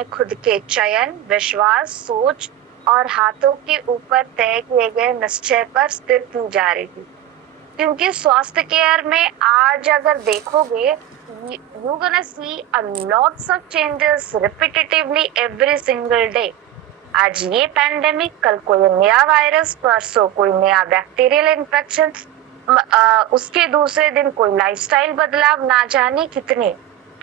अपने खुद के चयन, विश्वास, सोच और हाथों के ऊपर तय किए गए निश्चय पर स्थिर की जा रही थी। क्योंकि स्वास्थ्य केयर में आज अगर देखोगे, you gonna see a lots of changes repetitively every single day. आज ये पैंडेमिक, कल कोई नया वायरस, परसों कोई नया बैक्टीरियल इन्फेक्शन, उसके दूसरे दिन कोई लाइफस्टाइल बदलाव, ना जाने कितने।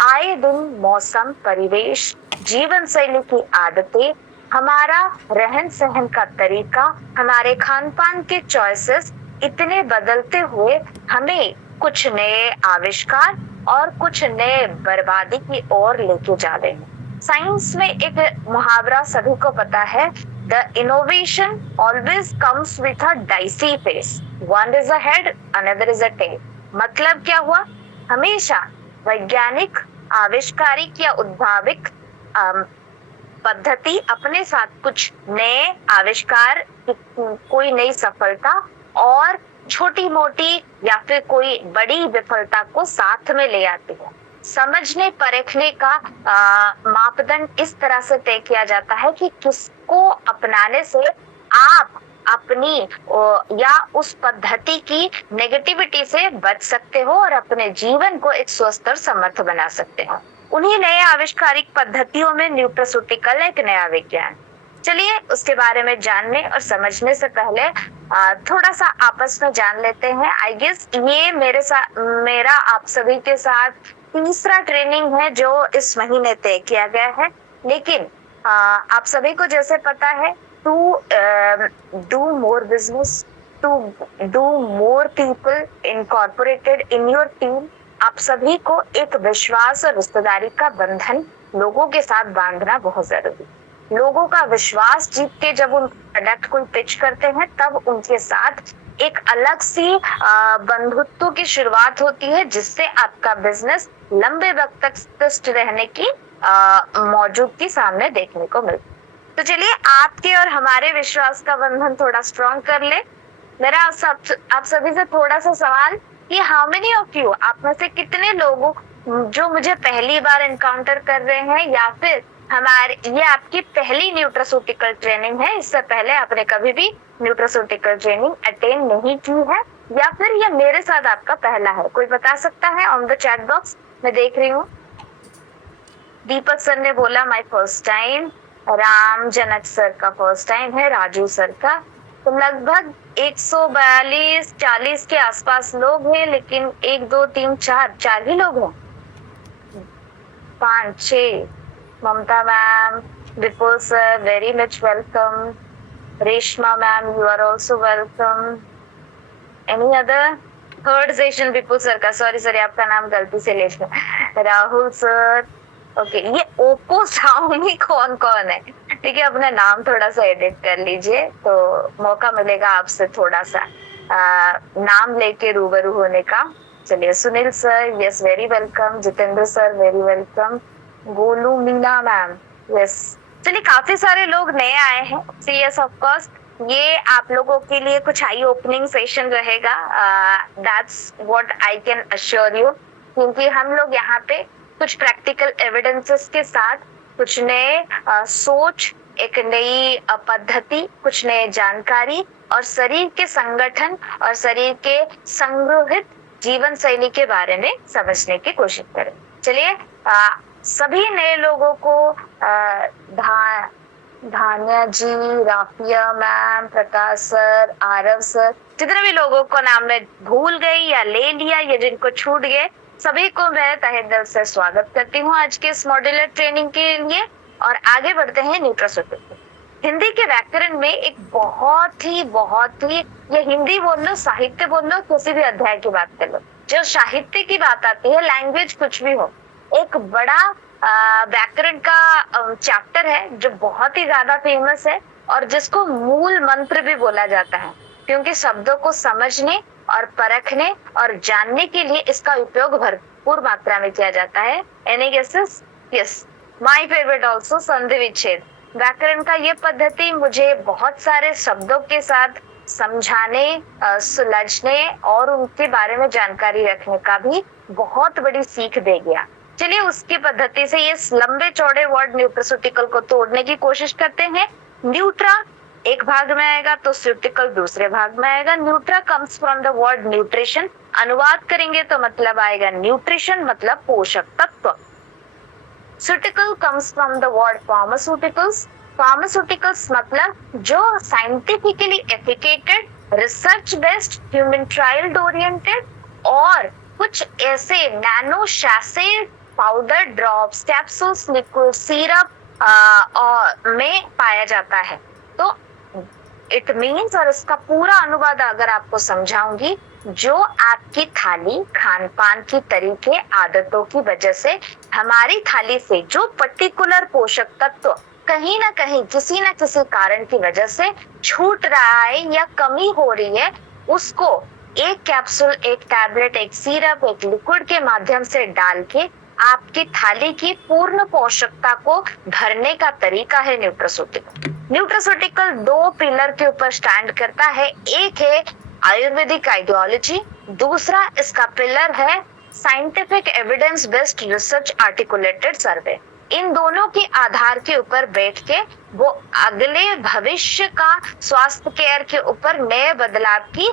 आए दिन मौसम, परिवेश, जीवन शैली की आदतें, हमारा रहन सहन का तरीका, हमारे खान पान के चॉइसेस इतने बदलते हुए हमें कुछ नए आविष्कार और कुछ नए बर्बादी की ओर लेके जा रहे हैं। साइंस में एक मुहावरा सभी को पता है, the innovation always comes with a dicey face, one is a head, another is a tail. मतलब क्या हुआ? हमेशा वैज्ञानिक, आविष्कारिक या उद्भाविक पद्धति अपने साथ कुछ नए आविष्कार, कोई नई सफलता और छोटी मोटी या फिर कोई बड़ी विफलता को साथ में ले आती है। समझने परखने का मापदंड इस तरह से तय किया जाता है कि किसको अपनाने से आप अपनी या उस पद्धति की नेगेटिविटी से बच सकते हो और अपने जीवन को एक स्वस्थ और समर्थ बना सकते हो। उन्हीं नए आविष्कारिक पद्धतियों में न्यूट्रास्यूटिकल एक नया विज्ञान। चलिए उसके बारे में जानने और समझने से पहले थोड़ा सा आपस में जान लेते हैं। आई गेस ये मेरा आप सभी के साथ तीसरा ट्रेनिंग है जो इस महीने तय किया गया है। लेकिन आप सभी को जैसे पता है, to do more business, to do more people incorporated in your team, आप सभी को एक विश्वास और रिश्तेदारी का बंधन लोगों के साथ बांधना बहुत जरूरी है। लोगों का विश्वास जीत के जब उन प्रोडक्ट को पिच करते हैं, तब उनके साथ एक अलग सी बंधुत्व की शुरुआत होती है, जिससे आपका बिजनेस लंबे वक्त तक स्थिर रहने की मौजूदगी सामने देखने को मिलती है। तो चलिए आपके और हमारे विश्वास का बंधन थोड़ा स्ट्रॉन्ग कर ले। मेरा आप सभी से थोड़ा सा सवाल कि हाउ मेनी ऑफ यू, आप में से कितने लोगों जो मुझे पहली बार एनकाउंटर कर रहे हैं, या फिर ये आपकी पहली न्यूट्रास्यूटिकल ट्रेनिंग है, इससे पहले आपने कभी भी न्यूट्रास्यूटिकल ट्रेनिंग अटेंड नहीं की है, या फिर ये मेरे साथ आपका पहला है? कोई बता सकता है ऑन द चैट बॉक्स? मैं देख रही हूँ। दीपक सर ने बोला my first time, Ram Janak sir का फर्स्ट टाइम है, राजू सर का। तो लगभग 142-40 के आसपास लोग हैं, लेकिन 1 2 3 4 ही लोग हैं। 5 6, Mamata ma'am, Vipul sir very much welcome, Reshma ma'am you are also welcome. Any other? Third session Vipul sir का, सॉरी सर आपका नाम गलती से ले लिया। Rahul sir, okay. ये ओप्पो शाओमी कौन कौन है? ठीक है, अपना नाम थोड़ा सा एडिट कर लीजिए, तो मौका मिलेगा आपसे थोड़ा सा नाम लेके रूबरू होने का। चलिए, Sunil sir yes very welcome, Jitendra sir very welcome, Golu Meena ma'am yes. चलिए, काफी सारे लोग नए आए हैं। यस ऑफ कोर्स, ये आप लोगों के लिए कुछ आई ओपनिंग सेशन रहेगा, that's what I can assure you. क्योंकि हम लोग यहाँ पे कुछ प्रैक्टिकल एविडेंसेस के साथ कुछ नए सोच, एक नई पद्धति, कुछ नए जानकारी और शरीर के संगठन और शरीर के संग्रहित जीवन शैली के बारे में समझने की कोशिश करें। चलिए, सभी नए लोगों को धान्या जी, राफिया मैम, प्रकाश सर, आरव सर, जितने भी लोगों को नाम मैं भूल गई या ले लिया या जिनको छूट गए, सभी को मैं तहे दिल से स्वागत करती हूँ आज के इस मॉड्यूलर ट्रेनिंग के लिए। और आगे बढ़ते हैं न्यूट्रास्यूटिकल। हिंदी के व्याकरण में एक बहुत ही ये हिंदी बोल लो, साहित्य बोल लो, किसी भी अध्याय की बात कर लो, जो साहित्य की बात आती है, लैंग्वेज कुछ भी हो, एक बड़ा व्याकरण का चैप्टर है जो बहुत ही ज्यादा फेमस है और जिसको मूल मंत्र भी बोला जाता है, क्योंकि शब्दों को समझने और परखने और जानने के लिए इसका उपयोग भरपूर मात्रा में किया जाता है। Any guesses? Yes, my favourite also, संधि विच्छेद। व्याकरण का ये पद्धति मुझे बहुत सारे शब्दों के साथ समझाने, सुलझने और उनके बारे में जानकारी रखने का भी बहुत बड़ी सीख दे गया। चलिए उसकी पद्धति से ये लंबे चौड़े वर्ड न्यूट्रास्यूटिकल को तोड़ने की कोशिश करते हैं। न्यूट्रा एक भाग में आएगा तो स्यूटिकल दूसरे भाग में आएगा। Nutra comes from the word nutrition, अनुवाद करेंगे तो मतलब आएगा न्यूट्रिशन मतलब पोषक तत्व। Ceutical comes from the word pharmaceuticals, pharmaceuticals मतलब जो scientifically efficated, research based, human trial oriented और कुछ ऐसे nano sachet, powder, drops, capsules, liquid, syrup में पाया जाता है। तो इट मीन्स, और इसका पूरा अनुवाद अगर आपको समझाऊंगी, जो आपकी थाली खान पान की तरीके आदतों की वजह से हमारी थाली से जो पर्टिकुलर पोषक तत्व कहीं ना कहीं किसी ना किसी कारण की वजह से छूट रहा है या कमी हो रही है, उसको एक कैप्सूल, एक टैबलेट, एक सिरप, एक लिक्विड के माध्यम से डाल के आपकी थाली की पूर्ण पोषकता को भरने का तरीका है न्यूट्रास्यूटिकल। न्यूट्रास्यूटिकल दो पिलर के ऊपर स्टैंड करता है। एक है आयुर्वेदिक आइडियोलॉजी, दूसरा इसका पिलर है scientific evidence based research articulated survey. इन दोनों के आधार के ऊपर बैठ के वो अगले भविष्य का स्वास्थ्य केयर के ऊपर नए बदलाव की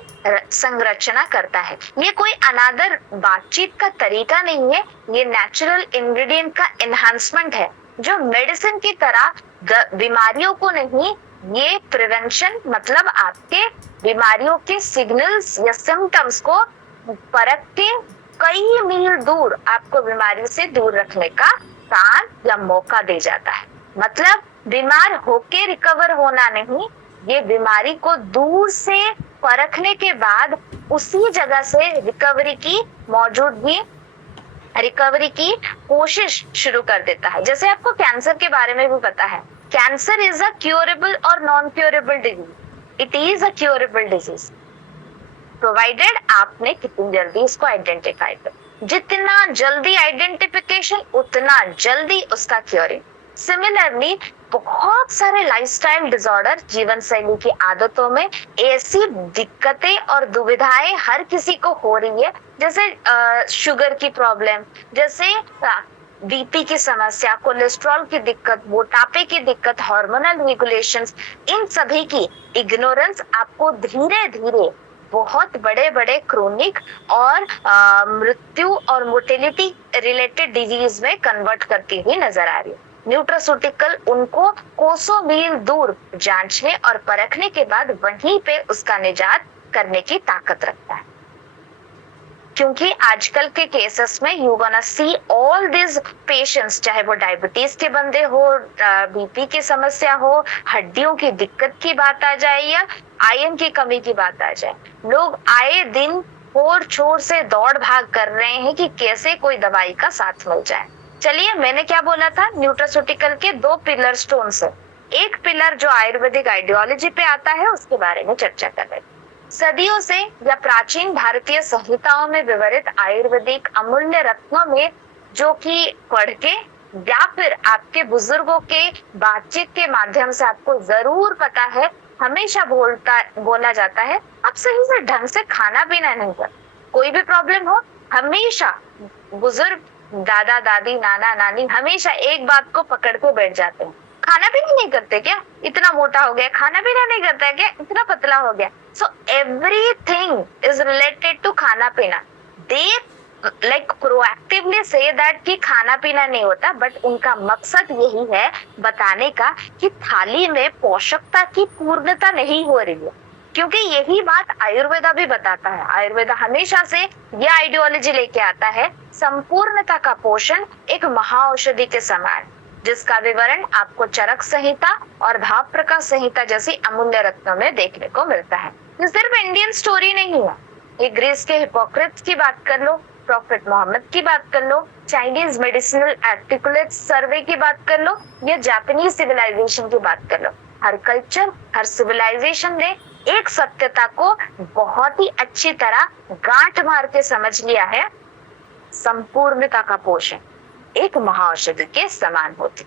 संरचना करता है। ये कोई अनादर बातचीत का तरीका नहीं है, ये नेचुरल इंग्रेडिएंट का एनहांसमेंट है, जो मेडिसिन की तरह बीमारियों को नहीं, ये प्रिवेंशन मतलब आपके बीमारियों के सिग्नल्स या सिम्टम्स को परख के कई मील दूर आपको बीमारी से दूर रखने का काम या मौका दे जाता है। मतलब बीमार होके रिकवर होना नहीं, ये बीमारी को दूर से परखने के बाद उसी जगह से रिकवरी की कोशिश शुरू कर देता है। जैसे आपको कैंसर के बारे में भी पता है, कैंसर इज अ क्योरेबल और non curable disease. It is a curable disease provided आपने कितनी जल्दी इसको आइडेंटिफाई कर। जितना जल्दी आइडेंटिफिकेशन उतना जल्दी उसका क्योरिंग। सिमिलरली बहुत सारे लाइफस्टाइल डिसऑर्डर, जीवन शैली की आदतों में ऐसी दिक्कतें और दुविधाएं हर किसी को हो रही है, जैसे शुगर की प्रॉब्लम, जैसे बीपी की समस्या, कोलेस्ट्रॉल की दिक्कत, मोटापे की दिक्कत, हार्मोनल रेगुलेशंस, इन सभी की इग्नोरेंस आपको धीरे धीरे बहुत बड़े बड़े क्रोनिक और मृत्यु और मोर्टेलिटी रिलेटेड डिजीज में कन्वर्ट करती हुई नजर आ रही है। न्यूट्रास्यूटिकल उनको कोसों मील दूर जांचने और परखने के बाद वहीं पे उसका निजात करने की ताकत रखता है। क्योंकि आजकल के केसेस में you gonna see all this patients, चाहे वो डायबिटीज के बंदे हो, बीपी की समस्या हो, हड्डियों की दिक्कत की बात आ जाए या आयरन की कमी की बात आ जाए, लोग आए दिन फोड़ छोड़ से दौड़ भाग कर रहे हैं कि कैसे कोई दवाई का साथ मिल जाए। चलिए, मैंने क्या बोला था, न्यूट्रास्यूटिकल के दो पिलर स्टोन्स है। एक पिलर जो आयुर्वेदिक आइडियोलॉजी पे आता है, उसके बारे में चर्चा कर रहे हैं। सदियों से या प्राचीन भारतीय संहिताओं में विवरित आयुर्वेदिक अमूल्य रत्नों में, जो कि पढ़ के या फिर आपके बुजुर्गों के बातचीत के माध्यम से आपको जरूर पता है, हमेशा बोला जाता है, आप सही से ढंग से खाना पीना नहीं कर, कोई भी प्रॉब्लम हो, हमेशा बुजुर्ग, दादा दादी, नाना नानी हमेशा एक बात को पकड़ के बैठ जाते हैं, खाना पीना नहीं करते क्या, इतना मोटा हो गया, खाना पीना नहीं करता है क्या, इतना पतला हो गया। So everything is related to खाना पीना। दे लाइक प्रोएक्टिवली से दैट कि खाना पीना नहीं होता, बट उनका मकसद यही है बताने का कि थाली में पोषकता की पूर्णता नहीं हो रही है। क्योंकि यही बात आयुर्वेदा भी बताता है। आयुर्वेदा हमेशा से यह आइडियोलॉजी लेके आता है, संपूर्णता का पोषण एक महाऔषधि के समान, जिसका विवरण आपको चरक संहिता और भाव प्रकाश संहिता जैसी अमूल्य रत्नों में देखने को मिलता है। ये सिर्फ इंडियन स्टोरी नहीं है, ये ग्रीस के हिपोक्रेट्स की बात कर लो, प्रॉफेट मोहम्मद की बात कर लो, चाइनीज मेडिसिनल आर्टिकुलेट सर्वे की बात कर लो, या जापानीज सिविलाइजेशन की बात कर लो। हर कल्चर, हर सिविलाइजेशन ने एक सत्यता को बहुत ही अच्छी तरह गांठ मार के समझ लिया है, संपूर्णता का पोषण एक महाऔषधि के समान होती।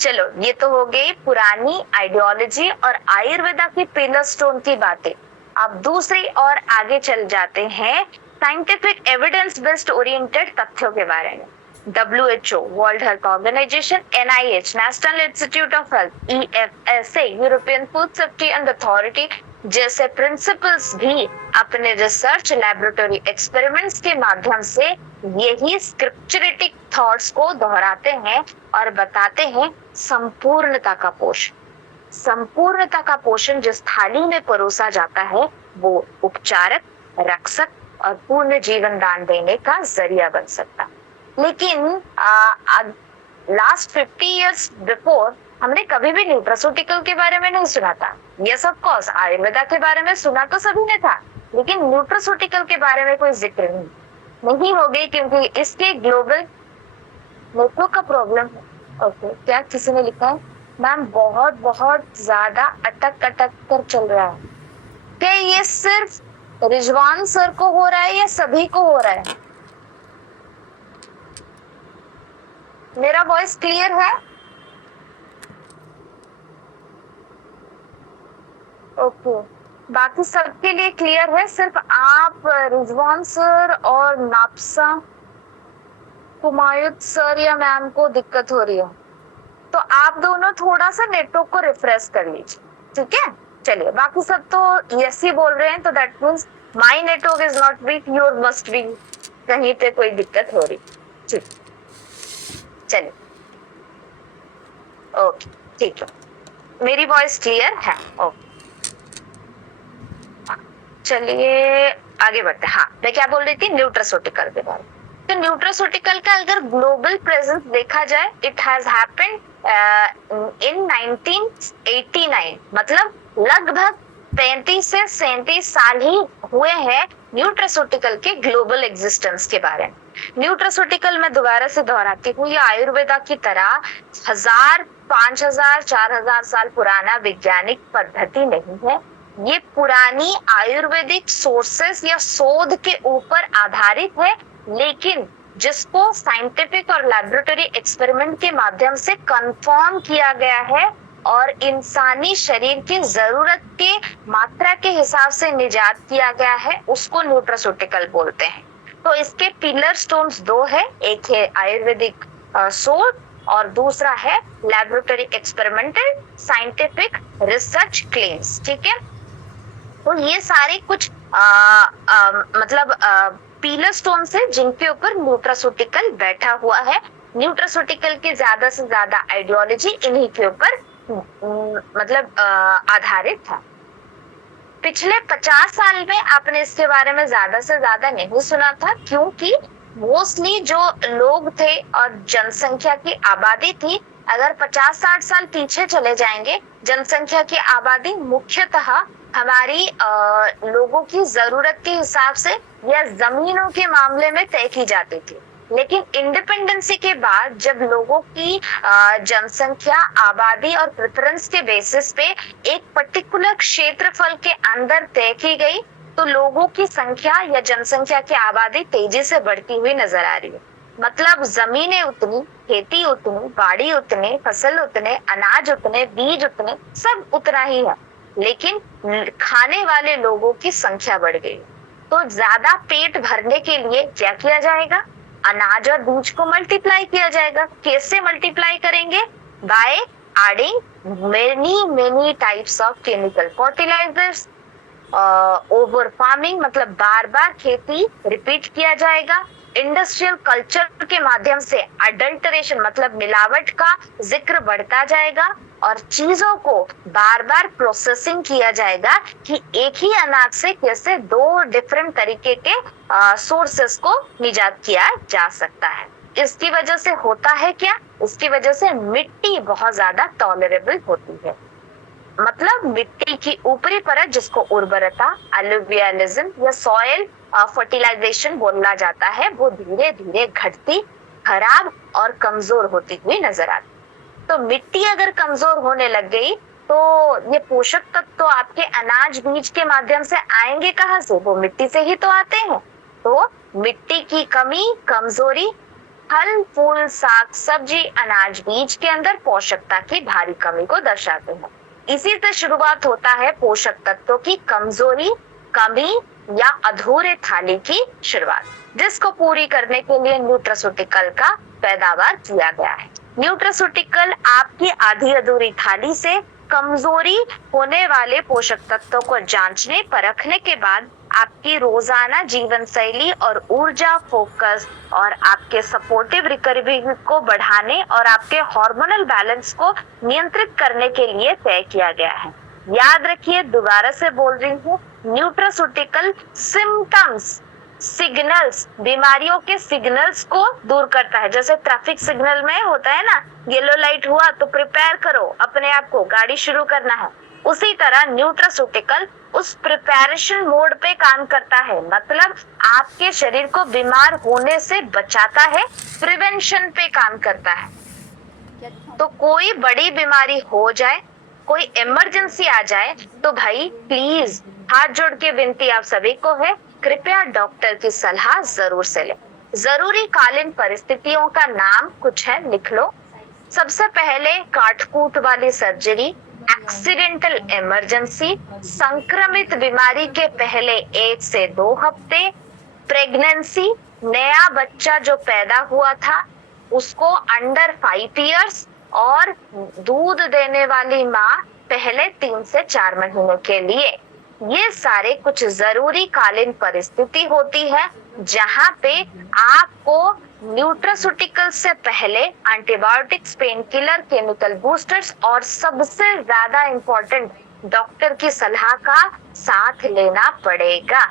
चलो, ये तो हो गई पुरानी आइडियोलॉजी और आयुर्वेदा की पिलर स्टोन की बातें। अब दूसरी और आगे चल जाते हैं साइंटिफिक एविडेंस बेस्ड ओरिएंटेड तथ्यों के बारे में। WHO, world health organisation, NIH, national institute of health, EFSA, European food safety and authority जैसे प्रिंसिपल्स भी अपने रिसर्च लैबोरेटरी एक्सपेरिमेंट्स के माध्यम से यही स्क्रिप्चरेटिक थॉट्स को दोहराते हैं और बताते हैं संपूर्णता का पोषण। संपूर्णता का पोषण जिस थाली में परोसा जाता है वो उपचारक, रक्षक और पूर्ण जीवन दान देने का जरिया बन सकता है। लेकिन लास्ट 50 इयर्स बिफोर हमने कभी भी न्यूट्रास्यूटिकल के बारे में नहीं सुना था। यस ऑफ कोर्स आयुर्वेदा के बारे में सुना तो सभी ने था, लेकिन न्यूट्रास्यूटिकल के बारे में कोई जिक्र नहीं हो गई क्योंकि इसके ग्लोबल नेटवर्क का प्रॉब्लम है। ओके, क्या किसी ने लिखा है मैम बहुत बहुत ज्यादा अटक अटक कर चल रहा है। क्या ये सिर्फ रिजवान सर को हो रहा है या सभी को हो रहा है? मेरा वॉइस क्लियर है? ओके, बाकी सबके लिए क्लियर है, सिर्फ आप रिजवान सर और नापसा हुमायूं सर या मैम को दिक्कत हो रही है, तो आप दोनों थोड़ा सा नेटवर्क को रिफ्रेश कर लीजिए, ठीक है? चलिए, बाकी सब तो यस ही बोल रहे हैं, तो that means my network is not weak, your must be कहीं पे कोई दिक्कत हो रही। ठीक, चलिए, ओके, ठीक है, मेरी वॉइस क्लियर है? ओके, चलिए आगे बढ़ते हैं। हाँ, मैं क्या बोल रही थी? न्यूट्रास्यूटिकल के बारे में। तो न्यूट्रास्यूटिकल का अगर ग्लोबल प्रेजेंस देखा जाए, इट हैज हैपेंड इन 1989, मतलब लगभग 35 से 37 साल ही हुए हैं न्यूट्रास्यूटिकल के ग्लोबल एग्जिस्टेंस के बारे में। न्यूट्रास्यूटिकल में दोबारा से दोहराती हूँ, ये आयुर्वेदा की तरह 1000, 5000, 4000 साल पुराना वैज्ञानिक पद्धति नहीं है। ये पुरानी आयुर्वेदिक सोर्सेस या शोध के ऊपर आधारित है, लेकिन जिसको साइंटिफिक और लैबोरेटरी एक्सपेरिमेंट के माध्यम से कंफर्म किया गया है और इंसानी शरीर की जरूरत के मात्रा के हिसाब से निजात किया गया है, उसको न्यूट्रास्यूटिकल बोलते हैं। तो इसके पिलर स्टोन्स दो है, एक है आयुर्वेदिक शोध और दूसरा है laboratory experimental scientific research claims, ठीक है? तो ये सारे कुछ मतलब पिलर स्टोन से जिनके ऊपर न्यूट्रास्यूटिकल बैठा हुआ है। न्यूट्रास्यूटिकल की ज्यादा से ज्यादा आइडियोलॉजी इन्हीं के ऊपर मतलब आधारित था। पिछले 50 साल में आपने इसके बारे में ज्यादा से ज्यादा नहीं सुना था, क्योंकि मोस्टली जो लोग थे और जनसंख्या की आबादी थी, अगर 50-60 साल पीछे चले जाएंगे, जनसंख्या की आबादी मुख्यतः हमारी लोगों की जरूरत के हिसाब से या जमीनों के मामले में तय की जाती थी। लेकिन इंडिपेंडेंसी के बाद जब लोगों की जनसंख्या, आबादी और प्रेफरेंस के बेसिस पे एक पर्टिकुलर क्षेत्रफल के अंदर तय की गई, तो लोगों की संख्या या जनसंख्या की आबादी तेजी से बढ़ती हुई नजर आ रही है। मतलब जमीनें उतनी, खेती उतनी, बाड़ी उतने, फसल उतने, अनाज उतने, बीज उतने, सब उतना ही है, लेकिन खाने वाले लोगों की संख्या बढ़ गई। तो ज्यादा पेट भरने के लिए क्या किया जाएगा? अनाज और बीज को मल्टीप्लाई किया जाएगा। कैसे मल्टीप्लाई करेंगे? By adding many types of chemical fertilisers. Over farming मतलब बार बार खेती रिपीट किया जाएगा। इंडस्ट्रियल कल्चर के माध्यम से अडल्टरेशन मतलब मिलावट का जिक्र बढ़ता जाएगा और चीजों को बार बार प्रोसेसिंग किया जाएगा कि एक ही अनाज से कैसे दो डिफरेंट तरीके के सोर्सेस को निजात किया जा सकता है। इसकी वजह से होता है क्या? इसकी वजह से मिट्टी बहुत ज्यादा टॉलरेबल होती है। मतलब मिट्टी की ऊपरी परत जिसको उर्वरता, अलुवियलिज्म या सॉइल फर्टिलाइजेशन बोला जाता है, वो धीरे धीरे घटती, खराब और कमजोर होती हुई नजर आती। तो मिट्टी अगर कमजोर होने लग गई तो ये पोषक तत्व तो आपके अनाज बीज के माध्यम से आएंगे कहाँ से? वो मिट्टी से ही तो आते हैं। तो मिट्टी की कमी, कमजोरी फल फूल, साग सब्जी, अनाज बीज के अंदर पोषकता की भारी कमी को दर्शाते हैं। इसी से शुरुआत होता है पोषक तत्वों की कमजोरी, कमी या अधूरे थाली की शुरुआत। जिसको पूरी करने के लिए न्यूट्रास्यूटिकल का पैदावार किया गया है। न्यूट्रास्यूटिकल आपकी आधी अधूरी थाली से कमजोरी होने वाले पोषक तत्वों को जांचने परखने के बाद आपकी रोजाना जीवन शैली और ऊर्जा, फोकस और आपके सपोर्टिव रिकवरी को बढ़ाने और आपके हार्मोनल बैलेंस को नियंत्रित करने के लिए तय किया गया है। याद रखिए, दोबारा से बोल रही हूँ, न्यूट्रास्यूटिकल सिम्टम्स, सिग्नल्स, बीमारियों के सिग्नल्स को दूर करता है। जैसे ट्रैफिक सिग्नल में होता है ना, येलो लाइट हुआ तो प्रिपेयर करो, अपने आप को गाड़ी शुरू करना है। उसी तरह न्यूट्रास्यूटिकल उस प्रिपरेशन मोड पे काम करता है, मतलब आपके शरीर को बीमार होने से बचाता है, प्रिवेंशन पे काम करता है। तो कोई बड़ी बीमारी हो जाए, कोई इमरजेंसी आ जाए तो भाई प्लीज हाथ जोड़ के विनती आप सभी को है, कृपया डॉक्टर की सलाह जरूर से लें। जरूरी कालीन परिस्थितियों का नाम कुछ है, लिख लो। सबसे पहले काटकूट वाली सर्जरी, एक्सीडेंटल इमरजेंसी, संक्रमित बीमारी के पहले 1 से 2 हफ्ते, प्रेगनेंसी, नया बच्चा जो पैदा हुआ था उसको अंडर 5 इयर्स, और दूध देने वाली माँ पहले 3 से 4 महीनों के लिए। ये सारे कुछ जरूरी कालीन परिस्थिति होती है जहाँ पे आपको न्यूट्रास्यूटिकल से पहले antibiotics, pain killer, chemical boosters और सबसे ज्यादा इम्पोर्टेंट डॉक्टर की सलाह का साथ लेना पड़ेगा,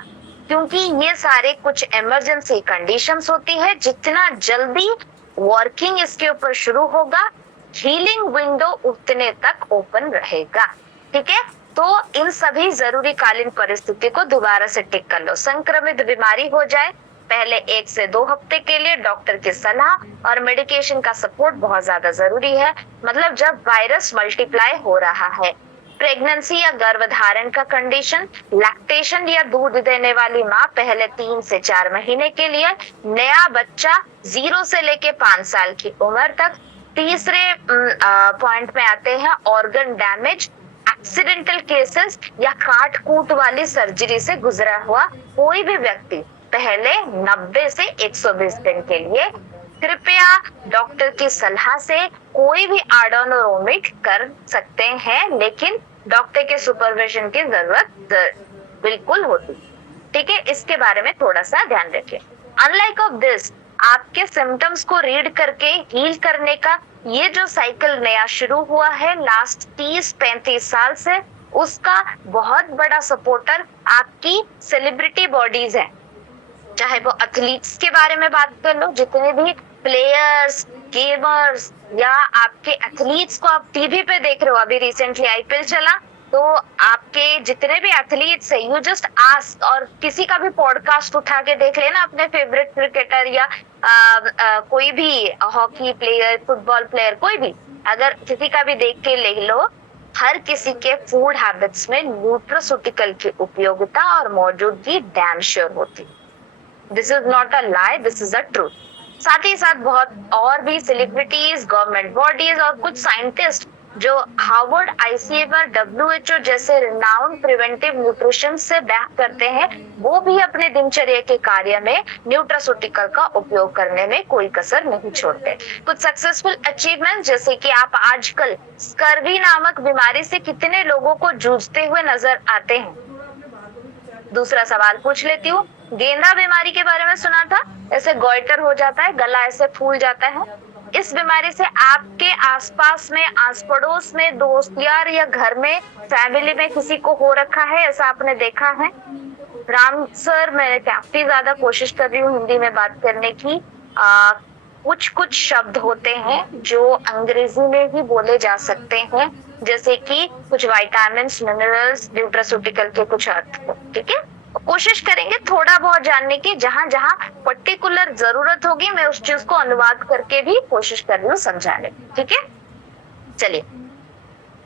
क्योंकि ये सारे कुछ इमरजेंसी कंडीशंस होती है। जितना जल्दी वर्किंग इसके ऊपर शुरू होगा, हीलिंग विंडो उतने तक ओपन रहेगा। ठीक है, तो इन सभी जरूरी कालीन परिस्थिति को दोबारा से टिक कर लो। संक्रमित बीमारी हो जाए, पहले 1 से 2 हफ्ते के लिए डॉक्टर की सलाह और मेडिकेशन का सपोर्ट बहुत ज्यादा जरूरी है, मतलब जब वायरस मल्टीप्लाई हो रहा है। प्रेगनेंसी या गर्भधारण का कंडीशन, लैक्टेशन या दूध देने वाली माँ पहले 3 से 4 महीने के लिए, नया बच्चा 0 से लेके 5 साल की उम्र तक। तीसरे पॉइंट में आते हैं ऑर्गन डैमेज, एक्सीडेंटल केसेस या काट कूट वाली सर्जरी से गुजरा हुआ कोई भी व्यक्ति पहले 90 से 120 दिन के लिए कृपया डॉक्टर की सलाह से कोई भी एड ऑन और ओमिट कर सकते हैं, लेकिन डॉक्टर के सुपरविजन की जरूरत बिल्कुल होती। ठीक है, इसके बारे में थोड़ा सा ध्यान रखिए। अनलाइक ऑफ दिस, आपके सिम्टम्स को रीड करके हील करने का ये जो साइकिल नया शुरू हुआ है लास्ट 30-35 साल से, उसका बहुत बड़ा सपोर्टर आपकी सेलिब्रिटी बॉडीज है। चाहे वो एथलीट्स के बारे में बात कर लो, जितने भी प्लेयर्स, गेमर्स या आपके एथलीट्स को आप टीवी पे देख रहे हो, अभी रिसेंटली आईपीएल चला, तो आपके जितने भी एथलीट्स है, यू जस्ट आस्क, और किसी का भी पॉडकास्ट उठा के देख लेना, अपने फेवरेट क्रिकेटर या कोई भी हॉकी प्लेयर, फुटबॉल प्लेयर, कोई भी, अगर किसी का भी देख के ले लो, हर किसी के फूड हैबिट्स में न्यूट्रास्यूटिकल की उपयोगिता और मौजूदगी डैम श्योर होती। This is not a lie, this is a truth. साथ ही साथ बहुत और भी सेलिब्रिटीज, गवर्नमेंट बॉडीज और कुछ साइंटिस्ट जो हार्वर्ड, आईसीएमआर, डब्ल्यूएचओ जैसे रिनाउंड प्रिवेंटिव न्यूट्रिशन से बैक करते हैं, वो भी अपने दिनचर्या के कार्य में न्यूट्रास्यूटिकल का उपयोग करने में कोई कसर नहीं छोड़ते। कुछ सक्सेसफुल अचीवमेंट, जैसे कि आप आजकल स्कर्वी नामक बीमारी से कितने लोगों को जूझते हुए नजर आते हैं। दूसरा सवाल पूछ लेती हूँ, गेंदा बीमारी के बारे में सुना था? ऐसे गोइटर हो जाता है, गला ऐसे फूल जाता है। इस बीमारी से आपके आसपास में, आस पड़ोस में, दोस्त यार या घर में, फैमिली में किसी को हो रखा है, ऐसा आपने देखा है? राम सर, मैं काफी ज्यादा कोशिश कर रही हूँ हिंदी में बात करने की। कुछ कुछ शब्द होते हैं जो अंग्रेजी में ही बोले जा सकते हैं, जैसे कि कुछ विटामिन्स, मिनरल्स, न्यूट्रास्यूटिकल के कुछ अर्थ। ठीक है, कोशिश करेंगे थोड़ा बहुत जानने की, जहां जहां पर्टिकुलर जरूरत होगी मैं उस चीज को अनुवाद करके भी कोशिश कर रही हूँ समझाने। ठीक है, चलिए,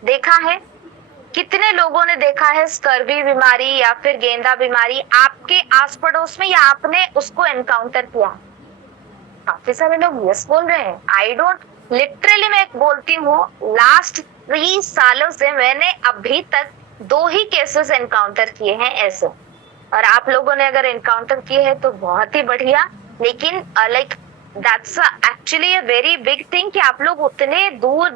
देखा है कितने लोगों ने देखा है स्कर्वी बीमारी या फिर गेंदा बीमारी आपके आस पड़ोस में, या आपने उसको एनकाउंटर किया? काफी सारे लोग यस बोल रहे हैं। आई डोंट, लिटरली मैं बोलती हूँ, लास्ट 3 सालों से मैंने अभी तक 2 ही केसेस एनकाउंटर किए हैं ऐसे। और आप लोगों ने अगर एनकाउंटर किए हैं तो बहुत ही बढ़िया, लेकिन like that's actually a very big thing कि आप लोग उतने दूर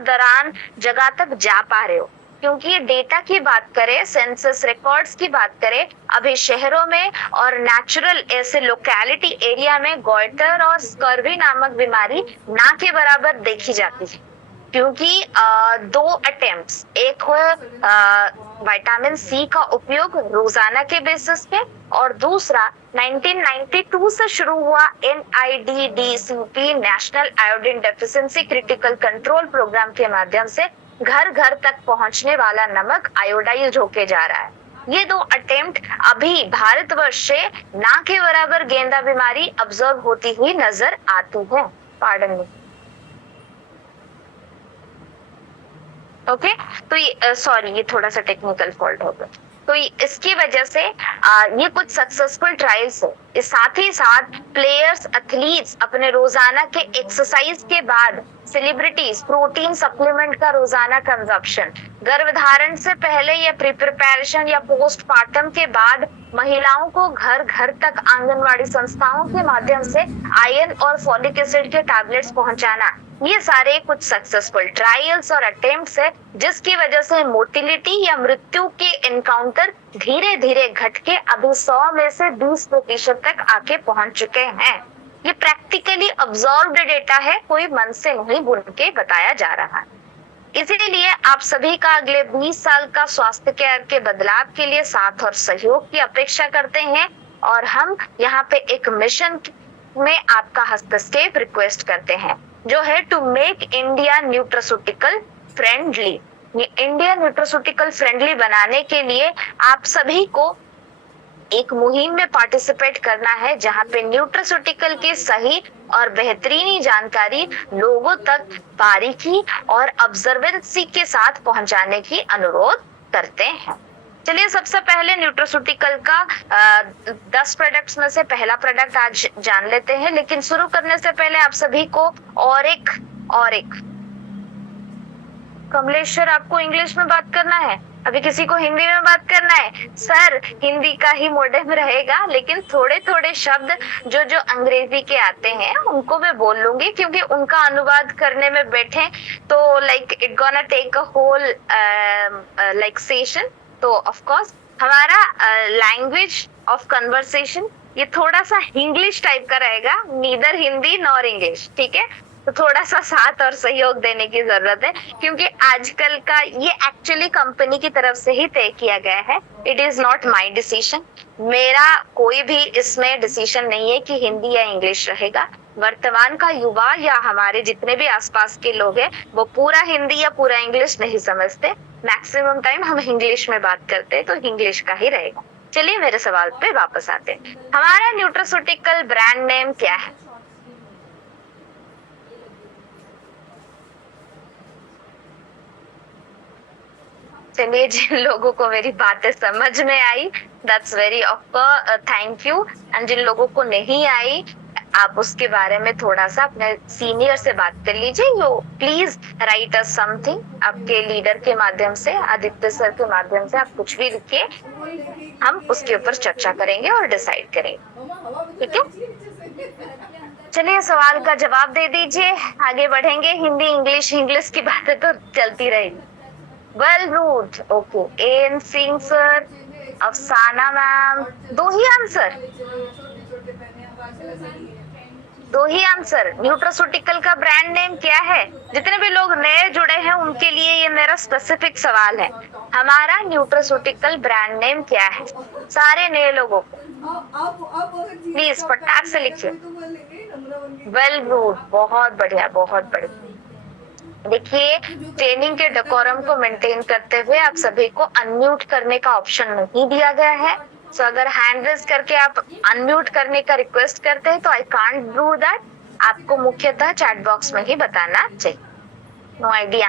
दरान जगह तक जा पा रहे हो। क्योंकि डेटा की बात करें, सेंसस रिकॉर्ड्स की बात करें, अभी शहरों में और नेचुरल ऐसे लोकेलिटी एरिया में गॉइटर और स्कर्वी नामक बीमारी ना के बराबर देखी जाती है। क्योंकि दो अटेम्प्ट्स, एक हो विटामिन सी का उपयोग रोजाना के बेसिस पे, और दूसरा 1992 से शुरू हुआ NIDDCP national iodine deficiency critical control programme के माध्यम से घर घर तक पहुंचने वाला नमक आयोडाइज्ड होके जा रहा है। ये दो अटेम्प्ट अभी भारतवर्ष से ना के बराबर गेंदा बीमारी ऑब्जर्व होती हुई नजर आती है। Pardon me. ओके, तो ये सॉरी, ये थोड़ा सा टेक्निकल फॉल्ट हो गया। तो इसकी वजह से ये कुछ सक्सेसफुल ट्रायल्स है। इस साथ ही साथ प्लेयर्स, एथलीट्स अपने रोजाना के एक्सरसाइज के बाद, सेलिब्रिटीज प्रोटीन सप्लीमेंट का रोजाना कंजप्शन, गर्भधारण से पहले या प्री प्रिपरेशन या पोस्टमार्टम के बाद महिलाओं को घर घर तक आंगनवाड़ी संस्थाओं के माध्यम से आयरन और फॉलिक एसिड के टैबलेट्स पहुंचाना, ये सारे कुछ सक्सेसफुल ट्रायल्स और अटेम्प्ट्स है, जिसकी वजह से मोर्टिलिटी या मृत्यु के एनकाउंटर धीरे धीरे घट के अभी 100 में से 20% तक आके पहुंच चुके हैं। ये प्रैक्टिकली ऑब्जर्व्ड डेटा है, कोई मन से नहीं बुन के बताया जा रहा है। इसीलिए आप सभी का अगले 20 साल का स्वास्थ्य केयर के बदलाव के लिए साथ और सहयोग की अपेक्षा करते हैं, और हम यहाँ पे एक मिशन में आपका हस्तक्षेप रिक्वेस्ट करते हैं, जो है to make India nutraceutical friendly. India nutraceutical friendly बनाने के लिए आप सभी को एक मुहिम में पार्टिसिपेट करना है, जहां पे न्यूट्रास्यूटिकल की सही और बेहतरीनी जानकारी लोगों तक बारीकी और ऑब्जर्वेंसी के साथ पहुंचाने की अनुरोध करते हैं। चलिए, सबसे पहले न्यूट्रास्यूटिकल का 10 प्रोडक्ट्स में से पहला प्रोडक्ट आज जान लेते हैं। लेकिन शुरू करने से पहले आप सभी को और एक कमलेश्वर, आपको इंग्लिश में बात करना है, अभी किसी को हिंदी में बात करना है? सर, हिंदी का ही मॉडर्न रहेगा, लेकिन थोड़े थोड़े शब्द जो अंग्रेजी के आते हैं उनको मैं बोल लूंगी, क्योंकि उनका अनुवाद करने में बैठे तो like it gonna take a whole like session. तो ऑफ कोर्स हमारा लैंग्वेज ऑफ कन्वर्सेशन ये थोड़ा सा इंग्लिश टाइप का रहेगा, नीदर हिंदी नॉर इंग्लिश, ठीक है? तो थोड़ा सा साथ और सहयोग देने की जरूरत है, क्योंकि आजकल का ये एक्चुअली कंपनी की तरफ से ही तय किया गया है। It is not my decision, मेरा कोई भी इसमें डिसीजन नहीं है कि हिंदी या इंग्लिश रहेगा। वर्तमान का युवा या हमारे जितने भी आसपास के लोग हैं वो पूरा हिंदी या पूरा इंग्लिश नहीं समझते। मैक्सिमम टाइम हम इंग्लिश में बात करते हैं, तो इंग्लिश का ही रहेगा। चलिए मेरे सवाल पे वापस आते हैं। हमारा न्यूट्रास्यूटिकल ब्रांड नेम क्या है? चलिए, जिन लोगों को मेरी बातें समझ में आई, that's very thank you, and जिन लोगों को नहीं आई, आप उसके बारे में थोड़ा सा अपने सीनियर से बात कर लीजिए। You please right us something, आपके लीडर के माध्यम से, आदित्य सर के माध्यम से आप कुछ भी लिखिए, हम उसके ऊपर चर्चा करेंगे और डिसाइड करेंगे, ठीक है? चलिए, सवाल का जवाब दे दीजिए, आगे बढ़ेंगे। हिंदी इंग्लिश की बातें तो चलती रहेगी। Well root, okay. N Singh sir, Afsana ma'am, दो ही आंसर। न्यूट्रास्यूटिकल का ब्रांड नेम क्या है? जितने भी लोग नए जुड़े हैं उनके लिए ये मेरा स्पेसिफिक सवाल है। हमारा न्यूट्रास्यूटिकल ब्रांड नेम क्या है? सारे नए लोगों को प्लीज फटाक से लिखिए। वेल रूट, बहुत बढ़िया, बहुत बढ़िया। देखिए, ट्रेनिंग के डेकोरम को मेंटेन करते हुए आप सभी को अनम्यूट करने का ऑप्शन नहीं दिया गया है। सो अगर हैंड रेज करके आप अनम्यूट करने का रिक्वेस्ट करते हैं तो आई कांट डू दैट, आपको मुख्यतः चैट बॉक्स में ही बताना चाहिए। No idea.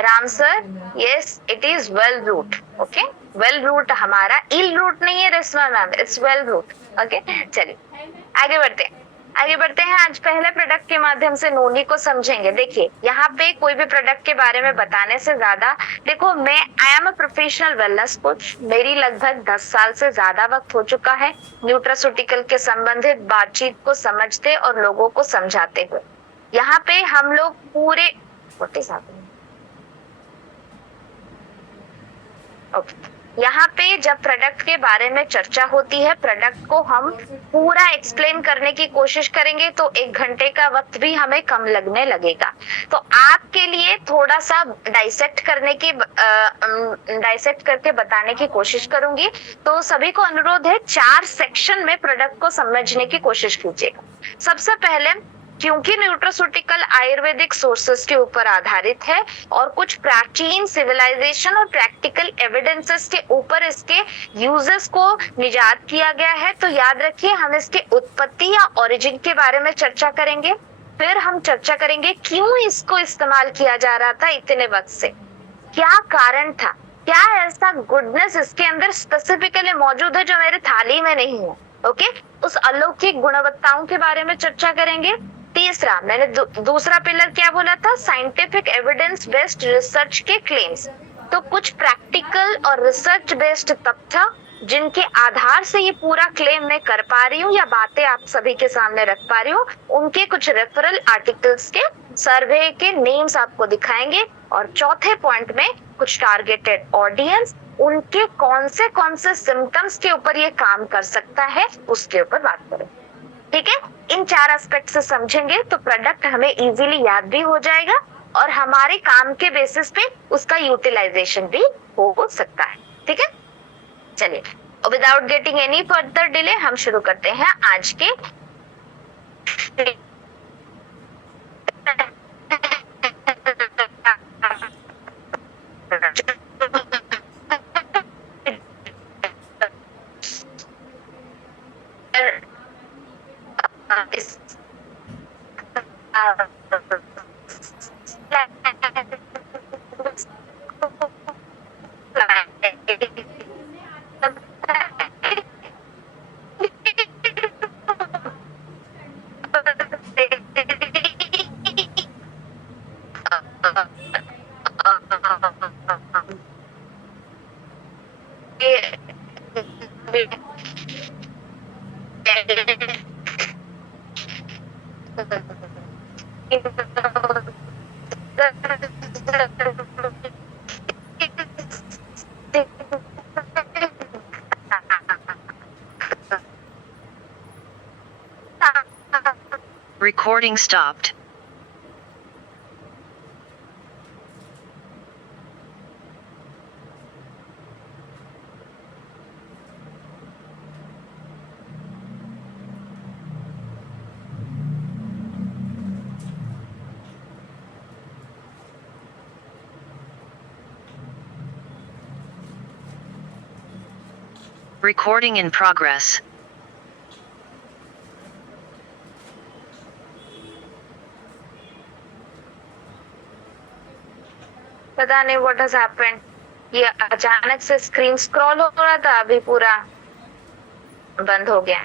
Ram sir, yes it is well root, okay. Well root हमारा इल रूट नहीं है Reshma ma'am, it's well root, okay. चलिए आगे बढ़ते हैं। आगे बढ़ते हैं। आज पहले प्रोडक्ट के माध्यम से नोनी को समझेंगे। देखिए यहाँ पे कोई भी प्रोडक्ट के बारे में बताने से ज्यादा, देखो मैं I am a professional wellness coach, मेरी लगभग 10 साल से ज्यादा वक्त हो चुका है न्यूट्रास्यूटिकल के संबंधित बातचीत को समझते और लोगों को समझाते हुए। यहाँ पे हम लोग पूरे ओके, यहाँ पे जब प्रोडक्ट के बारे में चर्चा होती है, प्रोडक्ट को हम पूरा एक्सप्लेन करने की कोशिश करेंगे तो 1 घंटे का वक्त भी हमें कम लगने लगेगा। तो आपके लिए थोड़ा सा डाइसेक्ट करके बताने की कोशिश करूंगी। तो सभी को अनुरोध है 4 सेक्शन में प्रोडक्ट को समझने की कोशिश कीजिएगा। सबसे पहले, क्योंकि न्यूट्रास्यूटिकल आयुर्वेदिक सोर्सेस के ऊपर आधारित है और कुछ प्राचीन सिविलाइजेशन और प्रैक्टिकल एविडेंसेस के ऊपर इसके यूजेस को निजात किया गया है, तो याद रखिए हम इसके उत्पत्ति या ओरिजिन के बारे में चर्चा करेंगे। फिर हम चर्चा करेंगे क्यों इसको इस्तेमाल किया जा रहा था इतने वक्त से, क्या कारण था, क्या ऐसा गुडनेस इसके अंदर स्पेसिफिकली मौजूद है जो मेरे थाली में नहीं है। ओके, उस अलौकिक गुणवत्ताओं के बारे में चर्चा करेंगे। तीसरा, मैंने दूसरा पिलर क्या बोला था, साइंटिफिक एविडेंस बेस्ड रिसर्च के क्लेम्स। तो कुछ प्रैक्टिकल और रिसर्च बेस्ड तथ्य जिनके आधार से ये पूरा क्लेम मैं कर पा रही हूँ या बातें आप सभी के सामने रख पा रही हूँ, उनके कुछ रेफरल आर्टिकल्स के सर्वे के नेम्स आपको दिखाएंगे। और चौथे पॉइंट में कुछ टारगेटेड ऑडियंस, उनके कौन से सिम्टम्स के ऊपर ये काम कर सकता है उसके ऊपर बात करें। ठीक है, इन 4 एस्पेक्ट से समझेंगे तो प्रोडक्ट हमें इजीली याद भी हो जाएगा और हमारे काम के बेसिस पे उसका यूटिलाइजेशन भी हो सकता है। ठीक है, चलिए without getting any further delay हम शुरू करते हैं आज के Recording stopped. Recording in progress. पता नहीं व्हाट हैज हैपेंड, ये अचानक से स्क्रीन स्क्रॉल हो रहा था, अभी पूरा बंद हो गया।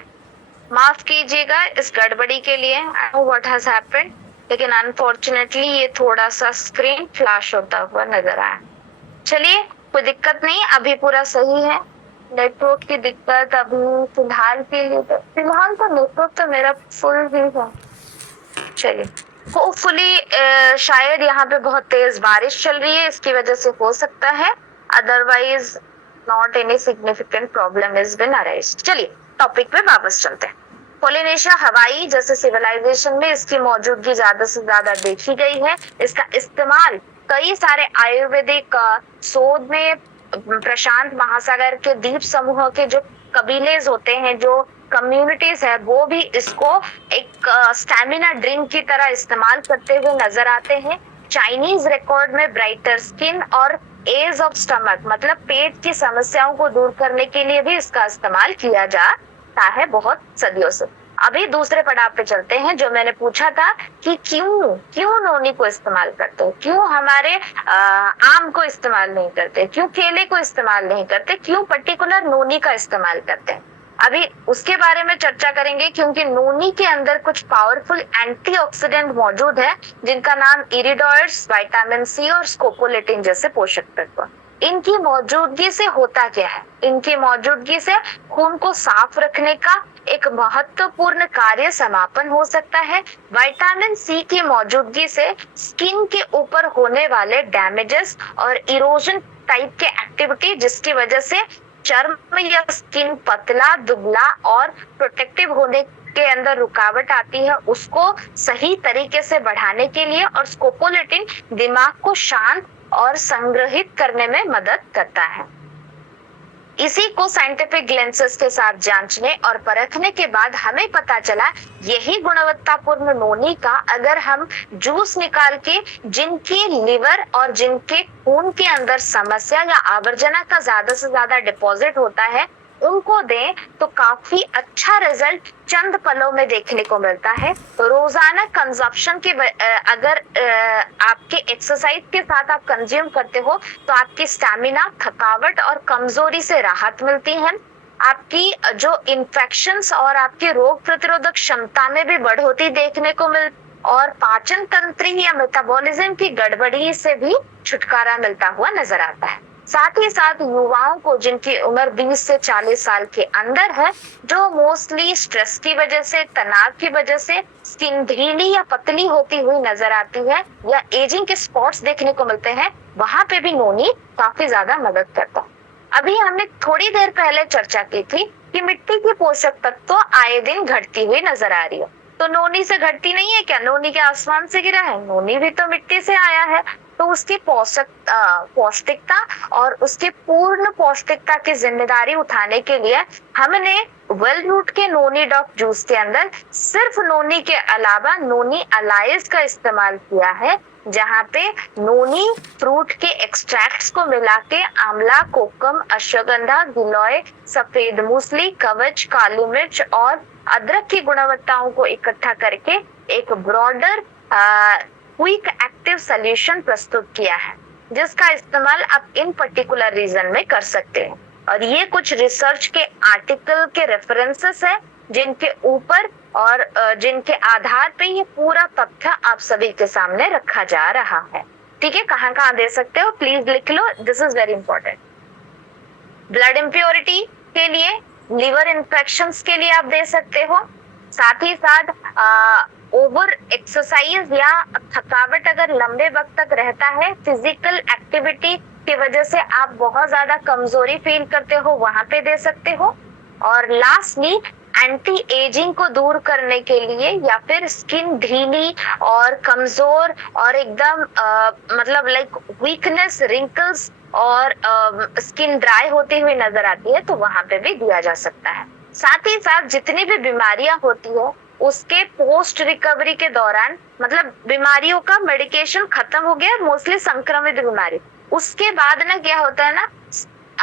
माफ कीजिएगा इस गड़बड़ी के लिए, I know what has happened, लेकिन अनफॉर्चुनेटली ये थोड़ा सा स्क्रीन फ्लैश होता हुआ नजर आया। चलिए कोई दिक्कत नहीं, अभी पूरा सही है। नेटवर्क की दिक्कत अभी फिलहाल के लिए, फिलहाल तो नेटवर्क तो मेरा फुल ही है। चलिए होपफुली शायद यहाँ पे बहुत तेज बारिश चल रही है, इसकी वजह से हो सकता है, otherwise not any significant problem is been arised. चलिए टॉपिक पे वापस चलते हैं। पोलिनेशिया हवाई जैसे सिविलाइजेशन में इसकी मौजूदगी ज्यादा से ज्यादा देखी गई है। इसका इस्तेमाल कई सारे आयुर्वेदिक शोध में प्रशांत महासागर के द्वीप समूह के जो कबीलेज होते हैं, जो कम्युनिटीज है, वो भी इसको एक स्टैमिना ड्रिंक की तरह इस्तेमाल करते हुए नजर आते हैं। चाइनीज रिकॉर्ड में ब्राइटर स्किन और एज ऑफ स्टमक मतलब पेट की समस्याओं को दूर करने के लिए भी इसका इस्तेमाल किया जाता है बहुत सदियों से। अभी दूसरे पड़ाव पे चलते हैं, जो मैंने पूछा था कि क्यों नोनी को इस्तेमाल करते हैं, क्यों हमारे आम को इस्तेमाल नहीं करते, क्यों केले को इस्तेमाल नहीं करते, क्यों पर्टिकुलर नोनी का इस्तेमाल करते हैं। अभी उसके बारे में चर्चा करेंगे, क्योंकि नोनी के अंदर कुछ पावरफुल एंटीऑक्सीडेंट मौजूद है जिनका नाम इरिडोइड्स, विटामिन सी और स्कोपोलेटिन जैसे पोषक तत्व। इनकी मौजूदगी से होता क्या है? इनकी मौजूदगी से खून को साफ रखने का एक महत्वपूर्ण कार्य समापन हो सकता है। विटामिन सी की मौजूदगी से स्किन के ऊपर होने वाले डैमेजेस और इरोजन टाइप के एक्टिविटी, जिसकी वजह से चर्म या स्किन पतला, दुबला और प्रोटेक्टिव होने के अंदर रुकावट आती है, उसको सही तरीके से बढ़ाने के लिए, और स्कोपोलेटिन दिमाग को शांत और संग्रहित करने में मदद करता है। इसी को साइंटिफिक लेंसेज के साथ जांचने और परखने के बाद हमें पता चला यही गुणवत्तापूर्ण नोनी का अगर हम जूस निकाल के जिनके लिवर और जिनके खून के अंदर समस्या या आवर्जना का ज्यादा से ज्यादा डिपॉजिट होता है उनको दें तो काफी अच्छा रिजल्ट चंद पलों में देखने को मिलता है। रोजाना कंजप्शन के अगर आपके एक्सरसाइज के साथ आप कंज्यूम करते हो तो आपकी स्टैमिना, थकावट और कमजोरी से राहत मिलती है। आपकी जो इन्फेक्शंस और आपकी रोग प्रतिरोधक क्षमता में भी बढ़ोतरी देखने को मिल और पाचन तंत्र या मेटाबॉलिज्म की गड़बड़ी से भी छुटकारा मिलता हुआ नजर आता है। साथ ही साथ युवाओं को जिनकी उम्र 20 से 40 साल के अंदर है, जो मोस्टली स्ट्रेस की वजह से, तनाव की वजह से स्किन ढीली या पतली होती हुई नजर आती है या एजिंग के स्पॉट्स देखने को मिलते हैं, वहां पे भी नोनी काफी ज्यादा मदद करता है। अभी हमने थोड़ी देर पहले चर्चा की थी कि मिट्टी की पोषक तत्व आए दिन घटती हुई नजर आ रही है, तो नोनी से घटती नहीं है क्या? नोनी के आसमान से गिरा है? नोनी भी तो मिट्टी से आया है, तो उसकी पौष्टिकता और उसके पूर्ण पौष्टिकता की जिम्मेदारी उठाने के लिए हमने वेल रूट के नोनी डॉग जूस के अंदर सिर्फ नोनी के अलावा नोनी अलाइज का इस्तेमाल किया है, जहाँ पे नोनी फ्रूट के एक्सट्रैक्ट्स को मिला के आंवला, कोकम, अश्वगंधा, गिलोय, सफेद मूसली, कवच, काली मिर्च और अदरक की गुणवत्ताओं को इकट्ठा करके एक ब्रॉडर क्विक एक्टिव सॉल्यूशन प्रस्तुत किया है, जिसका इस्तेमाल आप इन पर्टिकुलर रीजन में कर सकते हैं। और ये कुछ रिसर्च के आर्टिकल के रेफरेंसेस है जिनके ऊपर और जिनके आधार पे ये पूरा तथ्य आप सभी के सामने रखा जा रहा है। ठीक है, कहाँ कहाँ दे सकते हो प्लीज लिख लो, this is very important. Blood impurity के लिए, लिवर इन्फेक्शंस के लिए आप दे सकते हो। साथ ही साथ ओवर एक्सरसाइज या थकावट अगर लंबे वक्त तक रहता है, फिजिकल एक्टिविटी की वजह से आप बहुत ज्यादा कमजोरी फील करते हो, वहां पे दे सकते हो। और लास्टली एंटी एजिंग को दूर करने के लिए या फिर स्किन ढीली और कमजोर और एकदम मतलब लाइक वीकनेस, रिंकल्स और स्किन ड्राई होती हुई नजर आती है, तो वहां पे भी दिया जा सकता है। साथ ही साथ जितनी भी बीमारियां होती हो उसके पोस्ट रिकवरी के दौरान, मतलब बीमारियों का मेडिकेशन खत्म हो गया, मोस्टली संक्रमित बीमारी, उसके बाद ना क्या होता है ना,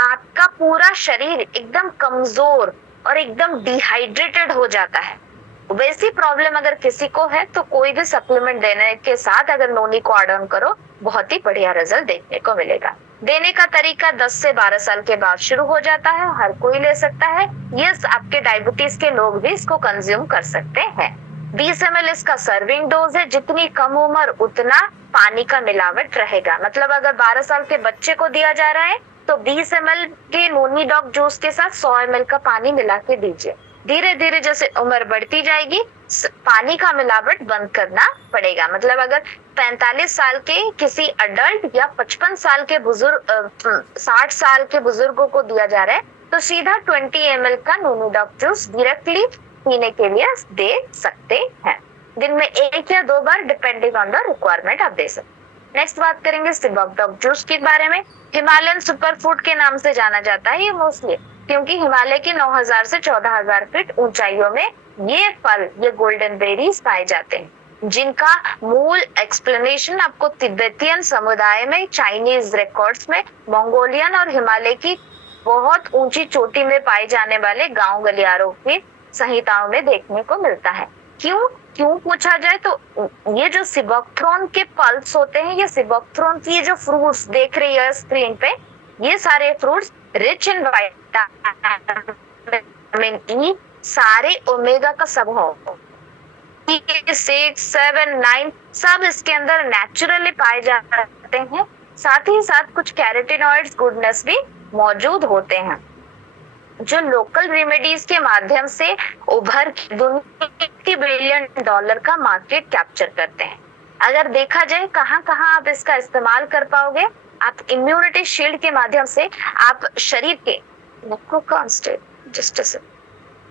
आपका पूरा शरीर एकदम कमजोर और एकदम डिहाइड्रेटेड हो जाता है। वैसी प्रॉब्लम अगर किसी को है तो कोई भी सप्लीमेंट देने के साथ अगर नोनी को ऐड ऑन करो, बहुत ही बढ़िया रिजल्ट देखने को मिलेगा। देने का तरीका 10 से 12 साल के बाद शुरू हो जाता है, हर कोई ले सकता है। यस, आपके डायबिटीज के लोग भी इसको कंज्यूम कर सकते हैं। 20 ml इसका सर्विंग डोज है, जितनी कम उम्र उतना पानी का मिलावट रहेगा। मतलब अगर 12 साल के बच्चे को दिया जा रहा है तो 20 ml के नोनी डॉग जूस के साथ 100 ml का पानी मिला के दीजिए। धीरे धीरे जैसे उम्र बढ़ती जाएगी पानी का मिलावट बंद करना पड़ेगा। मतलब अगर 45 साल के किसी अडल्ट या 55 साल के बुजुर्ग 60 साल के बुजुर्गों को दिया जा रहा है तो सीधा 20 ml का नोनी डॉग जूस डायरेक्टली पीने के लिए दे सकते हैं। दिन में 1 या 2 बार डिपेंडिंग ऑन द रिक्वायरमेंट आप दे सकते हैं। नेक्स्ट बात करेंगे सिबक डॉग जूस के बारे में। हिमालयन सुपर फूड के नाम से जाना जाता है ये मोस्टली, क्योंकि हिमालय की 9000 से 14000 फीट ऊंचाइयों में ये फल, ये गोल्डन बेरीज पाए जाते हैं, जिनका मूल एक्सप्लेनेशन आपको तिब्बतियन समुदाय में, चाइनीज रिकॉर्ड्स में, मंगोलियन और हिमालय की बहुत ऊंची चोटी में पाए जाने वाले गांव गलियारों की संहिताओं में देखने को मिलता है। क्यों पूछा जाए तो ये जो सिबोक्थ्रोन के पल्स होते हैं, ये सिबोक्थ्रोन की जो फ्रूट्स देख रही है स्क्रीन पे, ये सारे fruits rich in vitamin E, सारे ओमेगा का समूह 6, 7, 9 सब इसके अंदर नेचुरली पाए जाते हैं। साथ ही साथ कुछ कैरोटीनॉइड्स गुडनेस भी मौजूद होते हैं जो लोकल रेमेडीज के माध्यम से उभर के दुनिया बिलियन डॉलर का मार्केट कैप्चर करते हैं। अगर देखा जाए कहाँ कहाँ आप इसका इस्तेमाल कर पाओगे, आप इम्यूनिटी शील्ड के माध्यम से आप शरीर के जस्ट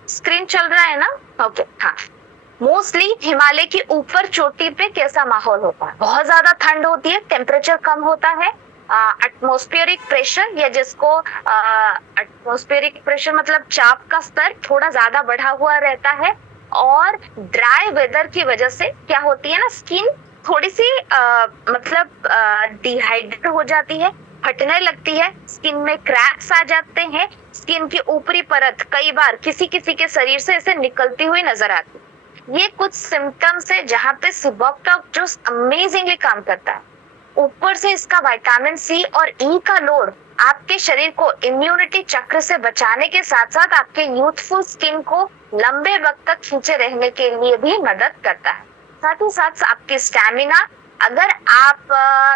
स्क्रीन चल रहा है ना, ओके हाँ। मोस्टली हिमालय की ऊपर चोटी पे कैसा माहौल होता है, बहुत ज्यादा ठंड होती है, टेम्परेचर कम होता है, एटमॉस्फेरिक प्रेशर या जिसको एटमॉस्फेरिक प्रेशर मतलब चाप का स्तर थोड़ा ज्यादा बढ़ा हुआ रहता है। और ड्राई वेदर की वजह से क्या होती है ना, स्किन थोड़ी सी मतलब डिहाइड्रेट हो जाती है, फटने लगती है, स्किन में क्रैक्स आ जाते हैं, स्किन की ऊपरी परत कई बार किसी किसी के शरीर से ऐसे निकलती हुई नजर आती है। ये कुछ सिम्टम्स है जहाँ पे सिबोक्टॉक जूस अमेजिंगली काम करता है। ऊपर से इसका विटामिन सी और ई का लोड आपके शरीर को इम्यूनिटी चक्र से बचाने के साथ साथ आपके यूथफुल स्किन को लंबे वक्त तक खींचे रहने के लिए भी मदद करता है। साथ ही साथ आपकी स्टैमिना, अगर आप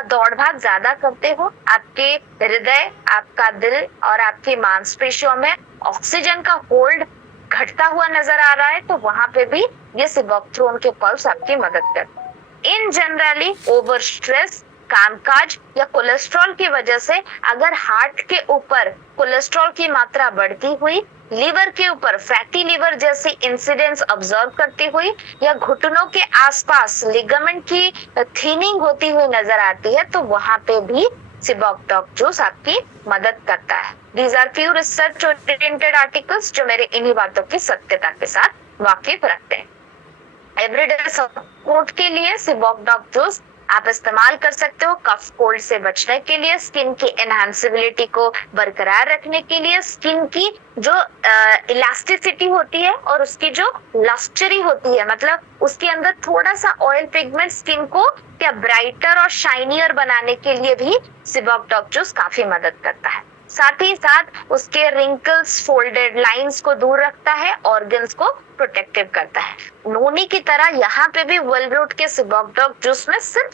दौड़ भाग ज्यादा करते हो, आपके हृदय, आपका दिल और आपकी मांसपेशियों में ऑक्सीजन का होल्ड घटता हुआ नजर आ रहा है, तो वहां पे भी ये सिबोक्थ्रोन के पल्स आपकी मदद करते हैं। इन जनरली ओवर स्ट्रेस, कामकाज या कोलेस्ट्रॉल की वजह से अगर हार्ट के ऊपर कोलेस्ट्रॉल की मात्रा बढ़ती हुई, लीवर के ऊपर फैटी लीवर जैसी इंसिडेंट्स ऑब्जर्व करती हुई या घुटनों के आसपास लिगामेंट की थिनिंग होती हुई नजर आती है, तो वहां पे भी सिबोक्टॉक जूस आपकी मदद करता है। These are few research oriented articles जो मेरे इन्हीं बातों की सत्यता के साथ वाकिफ रखते हैं। एवरीडे सपोर्ट के लिए सिबोक्टॉक जूस आप इस्तेमाल कर सकते हो, कफ कोल्ड से बचने के लिए, स्किन की एनहांसिबिलिटी को बरकरार रखने के लिए, स्किन की जो इलास्टिसिटी होती है और उसकी जो लस्टरी होती है, मतलब उसके अंदर थोड़ा सा ऑयल पिगमेंट स्किन को क्या ब्राइटर और शाइनियर बनाने के लिए भी सिबोक्टॉक जूस काफी मदद करता है। साथ ही साथ उसके रिंकल्स, फोल्डेड लाइंस को दूर रखता है, ऑर्गन्स को प्रोटेक्टिव करता है। नोनी की तरह यहाँ पे भी वेलरूट के सिबोक्टॉक जूस में सिर्फ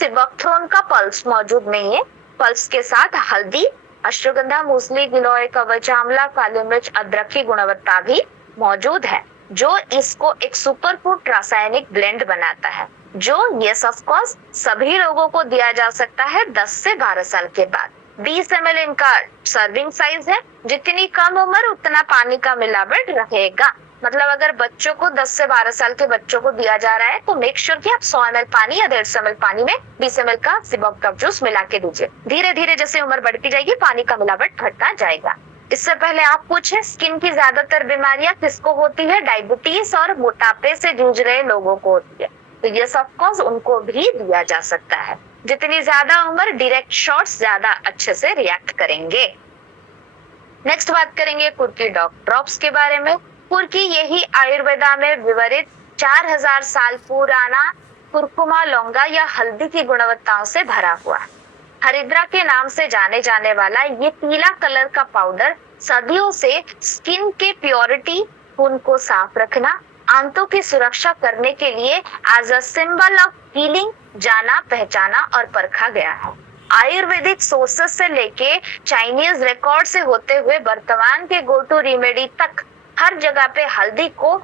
सिबोक्थ्रोन का पल्स मौजूद नहीं है, पल्स के साथ हल्दी, अश्वगंधा, मूसली, गिलोय, कवच, आंवला, काली मिर्च, अदरक की गुणवत्ता भी मौजूद है जो इसको एक सुपर फूड रासायनिक ब्लेंड बनाता है, जो यस ऑफ कोर्स सभी लोगों को दिया जा सकता है 10 से 12 साल के बाद। 20 ml इनका सर्विंग साइज है, जितनी कम उम्र उतना पानी का मिलावट रहेगा। मतलब अगर बच्चों को 10 से 12 साल के बच्चों को दिया जा रहा है तो मेक श्योर कि आप 100 ml पानी या 150 ml पानी में 20 ml का सिबोक्टॉक जूस मिला के दीजिए। धीरे धीरे जैसे उम्र बढ़ती जाएगी पानी का मिलावट घटता जाएगा। इससे पहले आप पूछे स्किन की ज्यादातर बीमारियां किसको होती है, डायबिटीज और मोटापे से जूझ रहे लोगों को होती है, तो ये ऑफ कोर्स उनको भी दिया जा सकता है। जितनी ज्यादा उम्र, डायरेक्ट शॉट्स ज्यादा अच्छे से रिएक्ट करेंगे। नेक्स्ट बात करेंगे कुर्की डॉग ड्रॉप्स के बारे में। कुर्की यही आयुर्वेदा में विवरित 4000 साल पुराना कुरकुमा, लौंगा या हल्दी की गुणवत्ताओं से भरा हुआ हरिद्रा के नाम से जाने जाने वाला ये पीला कलर का पाउडर सदियों से स्किन के प्योरिटी, खून को साफ रखना, आंतों की सुरक्षा करने के लिए as a symbol of healing जाना, पहचाना और परखा गया है। आयुर्वेदिक सोर्सेस से लेके चाइनीज रिकॉर्ड से होते हुए वर्तमान के गो टू रेमेडी तक हर जगह पे हल्दी को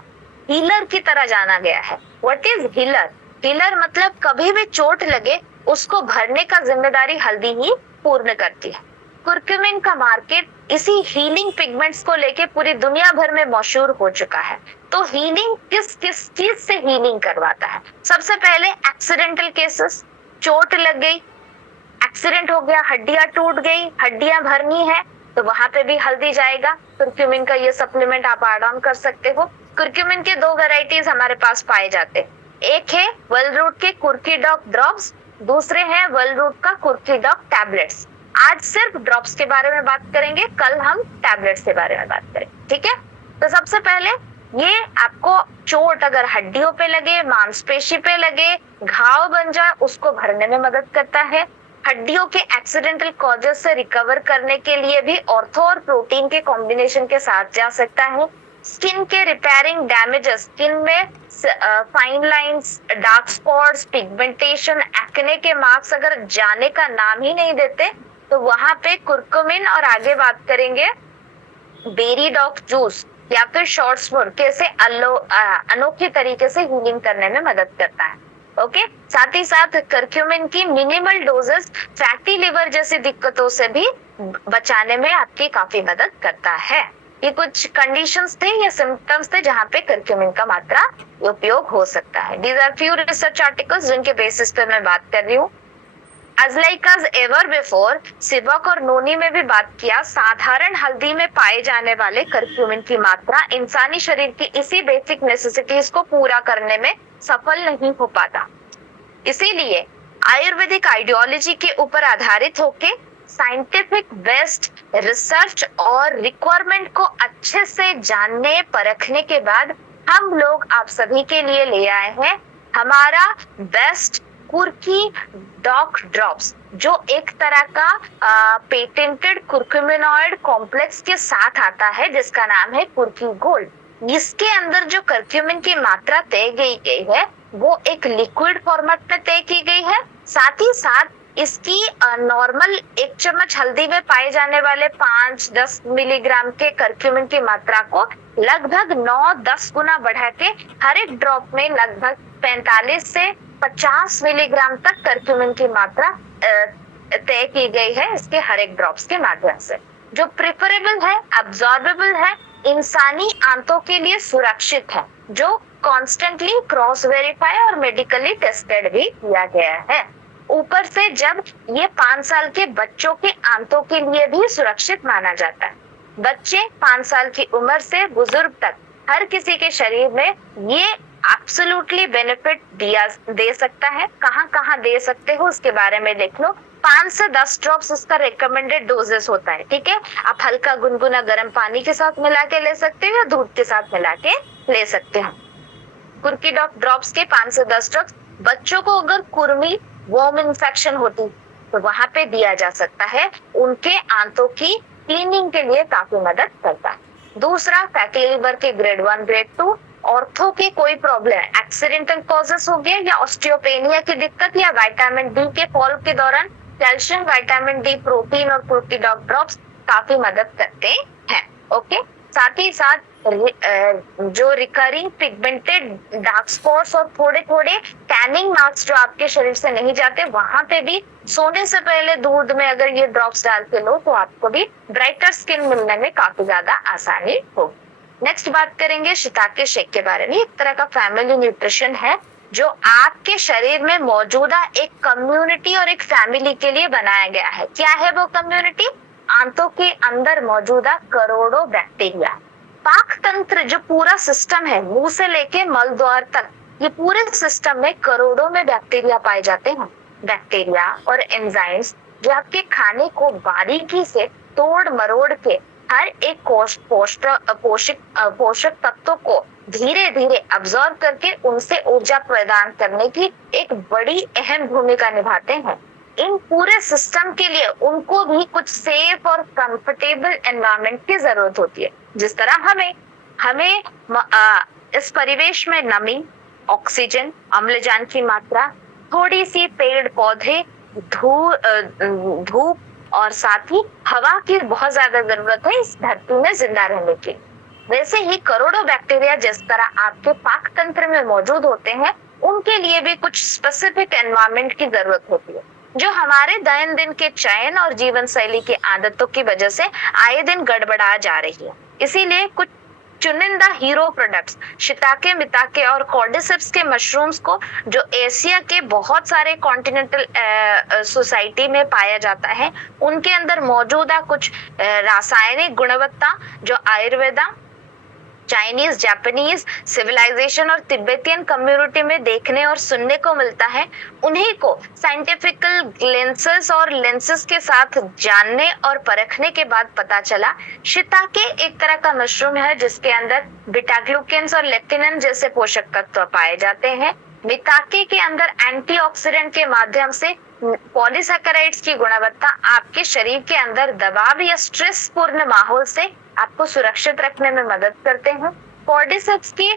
हीलर की तरह जाना गया है। What is healer? हीलर मतलब कभी भी चोट लगे उसको भरने का जिम्मेदारी हल्दी ही पूर्ण करती है। कुरक्यूमिन का मार्केट इसी हीलिंग पिगमेंट्स को लेके पूरी दुनिया भर में मशहूर हो चुका है। तो हीलिंग किस किस चीज से हीलिंग करवाता है? सबसे पहले एक्सीडेंटल केसेस, चोट लग गई, एक्सीडेंट हो गया, हड्डियां टूट गई, हड्डियां भरनी है, तो वहां पे भी हल्दी जाएगा। कुरक्यूमिन का ये सप्लीमेंट आप ऐड ऑन कर सकते हो। कुरक्यूमिन के 2 वेराइटीज हमारे पास पाए जाते हैं, एक है वेलरूट के कुर्की डॉग ड्रॉप्स, दूसरे हैं वेलरूट का कुर्की डॉग टैबलेट्स। आज सिर्फ ड्रॉप्स के बारे में बात करेंगे, कल हम टैबलेट्स के बारे में बात करेंगे, ठीक है। तो सबसे पहले ये आपको चोट अगर हड्डियों पे लगे, मांसपेशी पे लगे, घाव बन जाए, उसको भरने में मदद करता है। हड्डियों के एक्सीडेंटल कॉजेज से रिकवर करने के लिए भी ऑर्थो और प्रोटीन के कॉम्बिनेशन के साथ जा सकता है। स्किन के रिपेयरिंग डैमेजेस, स्किन में fine lines, dark spots, pigmentation, acne के मार्क्स अगर जाने का नाम ही नहीं देते तो वहां पे कुरकुमिन और आगे बात करेंगे बेरी डॉग जूस या फिर शॉर्ट स्मोर कैसे अनोखे तरीके से हीलिंग करने में मदद करता है। ओके, साथ ही साथ करक्यूमिन की मिनिमल डोजेस फैटी लिवर जैसी दिक्कतों से भी बचाने में आपकी काफी मदद करता है। ये कुछ कंडीशंस थे या सिम्टम्स थे जहां पे करक्यूमिन का मात्रा उपयोग हो सकता है। These are few research articles जिनके बेसिस पे मैं बात कर रही हूँ। As like as ever before, सिबक और नोनी में भी बात किया, साधारण हल्दी में पाए जाने वाले करक्यूमिन की मात्रा इंसानी शरीर की इसी बेसिक नेसेसिटीज को पूरा करने में सफल नहीं हो पाता। इसीलिए आयुर्वेदिक आइडियोलॉजी के ऊपर आधारित होके साइंटिफिक बेस्ट रिसर्च और रिक्वायरमेंट को अच्छे से जानने परखने के बाद हम लोग आप सभी के लिए ले आए हैं हमारा बेस्ट कुर्की डॉग ड्रॉप्स, जो एक तरह का पेटेंटेड कुर्कुमिनॉइड कॉम्प्लेक्स के साथ आता है जिसका नाम है कुर्की गोल्ड। इसके अंदर जो करक्यूमिन की मात्रा तय की गई है वो एक लिक्विड फॉर्मेट में तय की गई है। साथ ही साथ इसकी नॉर्मल 1 चम्मच हल्दी में पाए जाने वाले 5-10 मिलीग्राम के करक्यूमिन की मात्रा को लगभग 9-10 गुना बढ़ा के हर एक ड्रॉप में लगभग 45 से 50 मिलीग्राम तक करक्यूमिन की मात्रा तय की गई है इसके हर एक ड्रॉप्स के माध्यम से, जो प्रेफरेबल है, अब्सॉर्बेबल है, इंसानी आंतों के लिए सुरक्षित है, जो कॉन्स्टेंटली क्रॉस वेरीफाई और मेडिकली टेस्टेड भी किया गया है। ऊपर से जब ये 5 साल के बच्चों के आंतों के लिए भी सुरक्षित माना जाता है। बच्चे 5 साल की उम्र से बुजुर्ग तक हर किसी के शरीर में ये एब्सोल्युटली बेनिफिट दे सकता है। कहाँ कहाँ दे सकते हो उसके बारे में देख लो। 5 से 10 ड्रॉप्स उसका रिकमेंडेड डोजेस होता है, ठीक है। आप हल्का गुनगुना गर्म पानी के साथ मिला के ले सकते हो या दूध के साथ मिला के ले सकते हो। कुर्की डॉग ड्रॉप्स के 5 से 10 ड्रॉप्स बच्चों को अगर कुर्मी वॉर्म इन्फेक्शन होती तो वहां पे दिया जा सकता है, उनके आंतों की क्लीनिंग के लिए काफी मदद करता है। दूसरा, फैटी लिवर के ग्रेड 1 ग्रेड 2, ऑर्थो के कोई प्रॉब्लम, एक्सीडेंटल कॉजेस हो गए या ऑस्टियोपेनिया की दिक्कत या विटामिन डी के फॉल के दौरान कैल्शियम, विटामिन डी, प्रोटीन और कुर्की डॉग ड्रॉप्स काफी मदद करते हैं। ओके, साथ ही साथ जो रिकरिंग पिगमेंटेड डार्क स्पॉट्स और थोड़े थोड़े टैनिंग मार्क्स जो आपके शरीर से नहीं जाते, वहां पे भी सोने से पहले दूध में अगर ये ड्रॉप्स डाल के लो तो आपको भी ब्राइटर स्किन मिलने में काफी ज्यादा आसानी होगी। नेक्स्ट बात करेंगे शिताके शेक के बारे में। एक तरह का फैमिली न्यूट्रिशन है जो आपके शरीर में मौजूदा एक कम्युनिटी और एक फैमिली के लिए बनाया गया है। क्या है वो कम्युनिटी? आंतों के अंदर मौजूदा करोड़ों बैक्टीरिया। पाक तंत्र जो पूरा सिस्टम है, मुंह से लेके मल द्वार तक, ये पूरे सिस्टम में करोड़ों में बैक्टीरिया पाए जाते हैं। बैक्टीरिया और एंजाइम्स जो आपके खाने को बारीकी से तोड़ मरोड़ के हर एक पोषक तत्वों को धीरे धीरे अब्सॉर्ब करके उनसे ऊर्जा प्रदान करने की एक बड़ी अहम भूमिका निभाते हैं। इन पूरे सिस्टम के लिए उनको भी कुछ सेफ और कंफर्टेबल एनवायरनमेंट की जरूरत होती है। जिस तरह हमें इस परिवेश में नमी, ऑक्सीजन, अम्लजान की मात्रा, थोड़ी सी पेड़ पौधे, धूप और साथ ही हवा की बहुत ज्यादा जरूरत है इस धरती में जिंदा रहने की। वैसे ही करोड़ों बैक्टीरिया जिस तरह आपके पाक तंत्र में मौजूद होते हैं, उनके लिए भी कुछ स्पेसिफिक एनवायरनमेंट की जरूरत होती है जो हमारे दैनंदिन के चयन और जीवन शैली की आदतों की वजह से आए दिन गड़बड़ा जा रही है। इसीलिए कुछ चुनिंदा हीरो प्रोडक्ट्स, शिताके, मिताके और कॉर्डिसेप्स के मशरूम्स को जो एशिया के बहुत सारे कॉन्टिनेंटल सोसाइटी में पाया जाता है, उनके अंदर मौजूदा कुछ रासायनिक गुणवत्ता जो आयुर्वेदा, चाइनीज, जापानीज सिविलाइजेशन और तिब्बतियन कम्युनिटी में देखने और सुनने को मिलता है, उन्हीं को साइंटिफिकल ग्लेंसेस और लेंसेस के साथ जानने और परखने के बाद पता चला शिताके एक तरह का मशरूम है जिसके अंदर बीटा ग्लूकेन्स और लेक्टिनिन जैसे पोषक तत्व पाए जाते हैं। मिताके के अंदर एंटीऑक्सीडेंट के माध्यम से पॉलीसैकेराइड्स की गुणवत्ता आपके शरीर के अंदर दबाव या स्ट्रेस पूर्ण माहौल से आपको सुरक्षित रखने में मदद करते हैं। कॉर्डिसेप्स के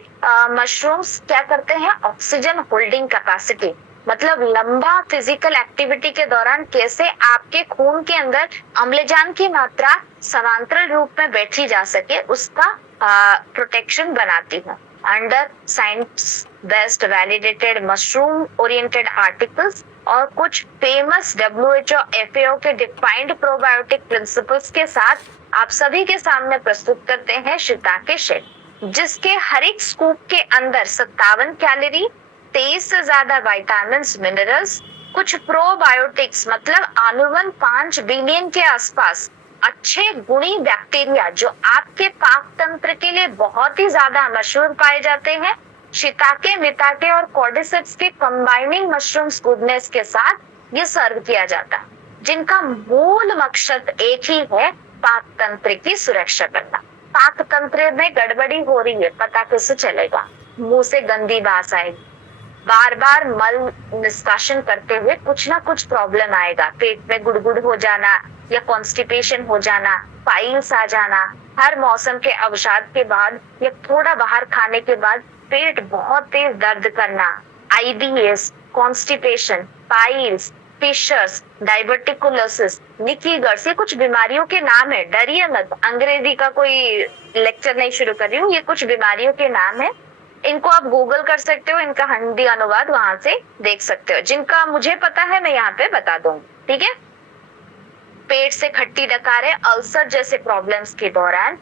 मशरूम्स क्या करते हैं, ऑक्सीजन होल्डिंग कैपेसिटी, मतलब लंबा फिजिकल एक्टिविटी के दौरान कैसे आपके खून के अंदर अम्लजान की मात्रा समांतराल रूप में बैठी जा सके, उसका प्रोटेक्शन बनाती है। Under science best validated mushroom oriented articles और कुछ फेमस WHO FAO के डिफाइंड प्रोबायोटिक प्रिंसिपल्स के साथ आप सभी के सामने प्रस्तुत करते हैं शिताके शेक, जिसके हर एक स्कूप के अंदर 57 कैलोरी, 23 से ज्यादा विटामिन मिनरल्स, कुछ प्रोबायोटिक्स मतलब आनुवन 5 बिलियन के आसपास अच्छे गुणी बैक्टीरिया जो आपके पाक तंत्र के लिए बहुत ही ज्यादा मशहूर पाए जाते हैं, शिताके, मिताके और कॉर्डिसेप्स के कंबाइनिंग मशरूम्स गुडनेस के साथ ये सर्व किया जाता है, जिनका मूल मकसद एक ही है, पाक तंत्र की सुरक्षा करना। पाक तंत्र में गड़बड़ी हो रही है, पता कैसे चलेगा? मुंह से गंदी बास आएगी, बार बार मल निष्कासन करते हुए कुछ ना कुछ प्रॉब्लम आएगा, पेट में गुड़गुड़ हो जाना या कॉन्स्टिपेशन हो जाना, पाइल्स आ जाना, हर मौसम के अवसाद के बाद या थोड़ा बाहर खाने के बाद पेट बहुत तेज दर्द करना, IBS, constipation, piles, fissures, diverticulosis, leaky guts, ये कुछ बीमारियों के नाम है, डरिए मत, अंग्रेजी का कोई लेक्चर नहीं शुरू कर रही हूँ, ये कुछ बीमारियों के नाम है, इनको आप गूगल कर सकते हो, इनका हिंदी अनुवाद वहां से देख सकते हो, जिनका मुझे पता है मैं यहाँ पे बता दूंगी, ठीक है। पेट से खट्टी डकारें, अल्सर जैसे प्रॉब्लम्स के दौरान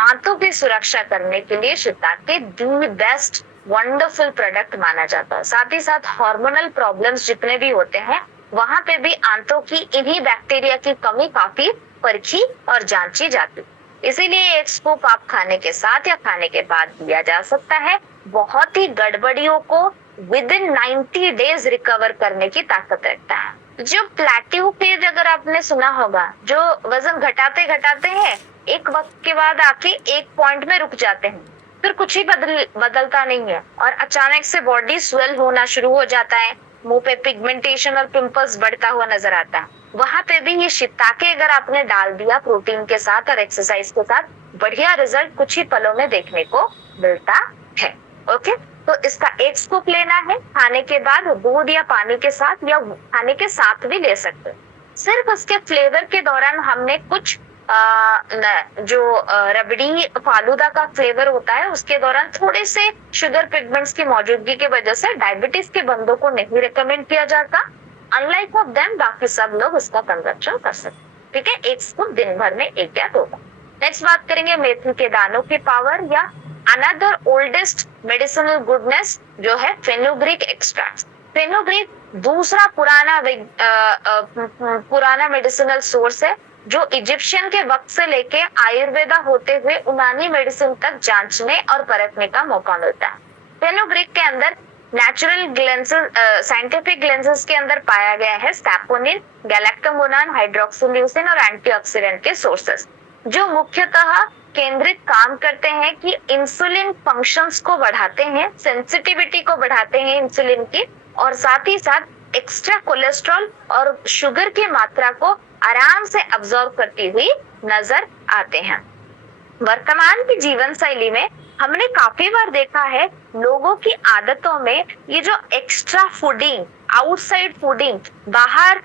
आंतों की सुरक्षा करने के लिए shiitake the best wonderful product माना जाता है। साथ ही साथ हार्मोनल प्रॉब्लम्स जितने भी होते हैं वहां पे भी आंतों की इन्हीं बैक्टीरिया की कमी काफी परखी और जांची जाती है, इसीलिए एक स्कूप आप खाने के साथ या खाने के बाद दिया जा सकता है। बहुत ही गड़बड़ियों को विद इन 90 डेज रिकवर करने की ताकत रखता है। जो प्लेट्यू फेज अगर आपने सुना होगा, जो वजन घटाते घटाते हैं एक वक्त के बाद आके एक पॉइंट में रुक जाते हैं, फिर कुछ ही बदलता नहीं है और अचानक से बॉडी स्वेल होना शुरू हो जाता है, मुंह पे पिगमेंटेशन और पिंपल्स बढ़ता हुआ नजर आता है, वहां पे भी ये शिताके अगर आपने डाल दिया प्रोटीन के साथ और एक्सरसाइज के साथ, बढ़िया रिजल्ट कुछ ही पलों में देखने को मिलता है। ओके, तो इसका एक स्कूप लेना है, खाने के बाद दूध या पानी के साथ या खाने के साथ भी ले सकते हैं। सिर्फ उसके फ्लेवर के दौरान हमने कुछ जो रबड़ी फालूदा का फ्लेवर होता है उसके दौरान थोड़े से शुगर पिगमेंट्स की मौजूदगी की वजह से डायबिटीज के बंदों को नहीं रिकमेंड किया जाता। अनलाइक ऑफ देम बाकी सब लोग उसका कंजप्शन कर सकते, ठीक है। एक स्कूप दिन भर में 1 या 2 बार। नेक्स्ट बात करेंगे मेथी के दानों की पावर या अनदर ओल्डेस्ट मेडिसिनल गुडनेस जो है फेनुग्रीक एक्सट्रैक्ट। फेनुग्रीक दूसरा पुराना मेडिसिनल सोर्स है जो इजिप्शियन के वक्त से लेके आयुर्वेदा होते हुए यूनानी मेडिसिन तक जांचने और परखने का मौका मिलता है। फेनुग्रीक के अंदर नेचुरल ग्लेंसेस, साइंटिफिक ग्लेंसेस के अंदर पाया गया है सैपोनिन, गैलेक्टोमोनान, हाइड्रोक्सिल्यूसिन और एंटीऑक्सीडेंट के सोर्सेस, जो मुख्यतः केंद्रित काम करते हैं कि इंसुलिन फंक्शंस को बढ़ाते हैं, सेंसिटिविटी को बढ़ाते हैं इंसुलिन की, और साथ ही साथ एक्स्ट्रा कोलेस्ट्रॉल और शुगर की मात्रा को आराम से अब्सॉर्ब करती हुई नजर आते हैं। वर्तमान की जीवन शैली में हमने काफी बार देखा है लोगों की आदतों में ये जो एक्स्ट्रा फूडिंग, आउटसाइड फूडिंग, बाहर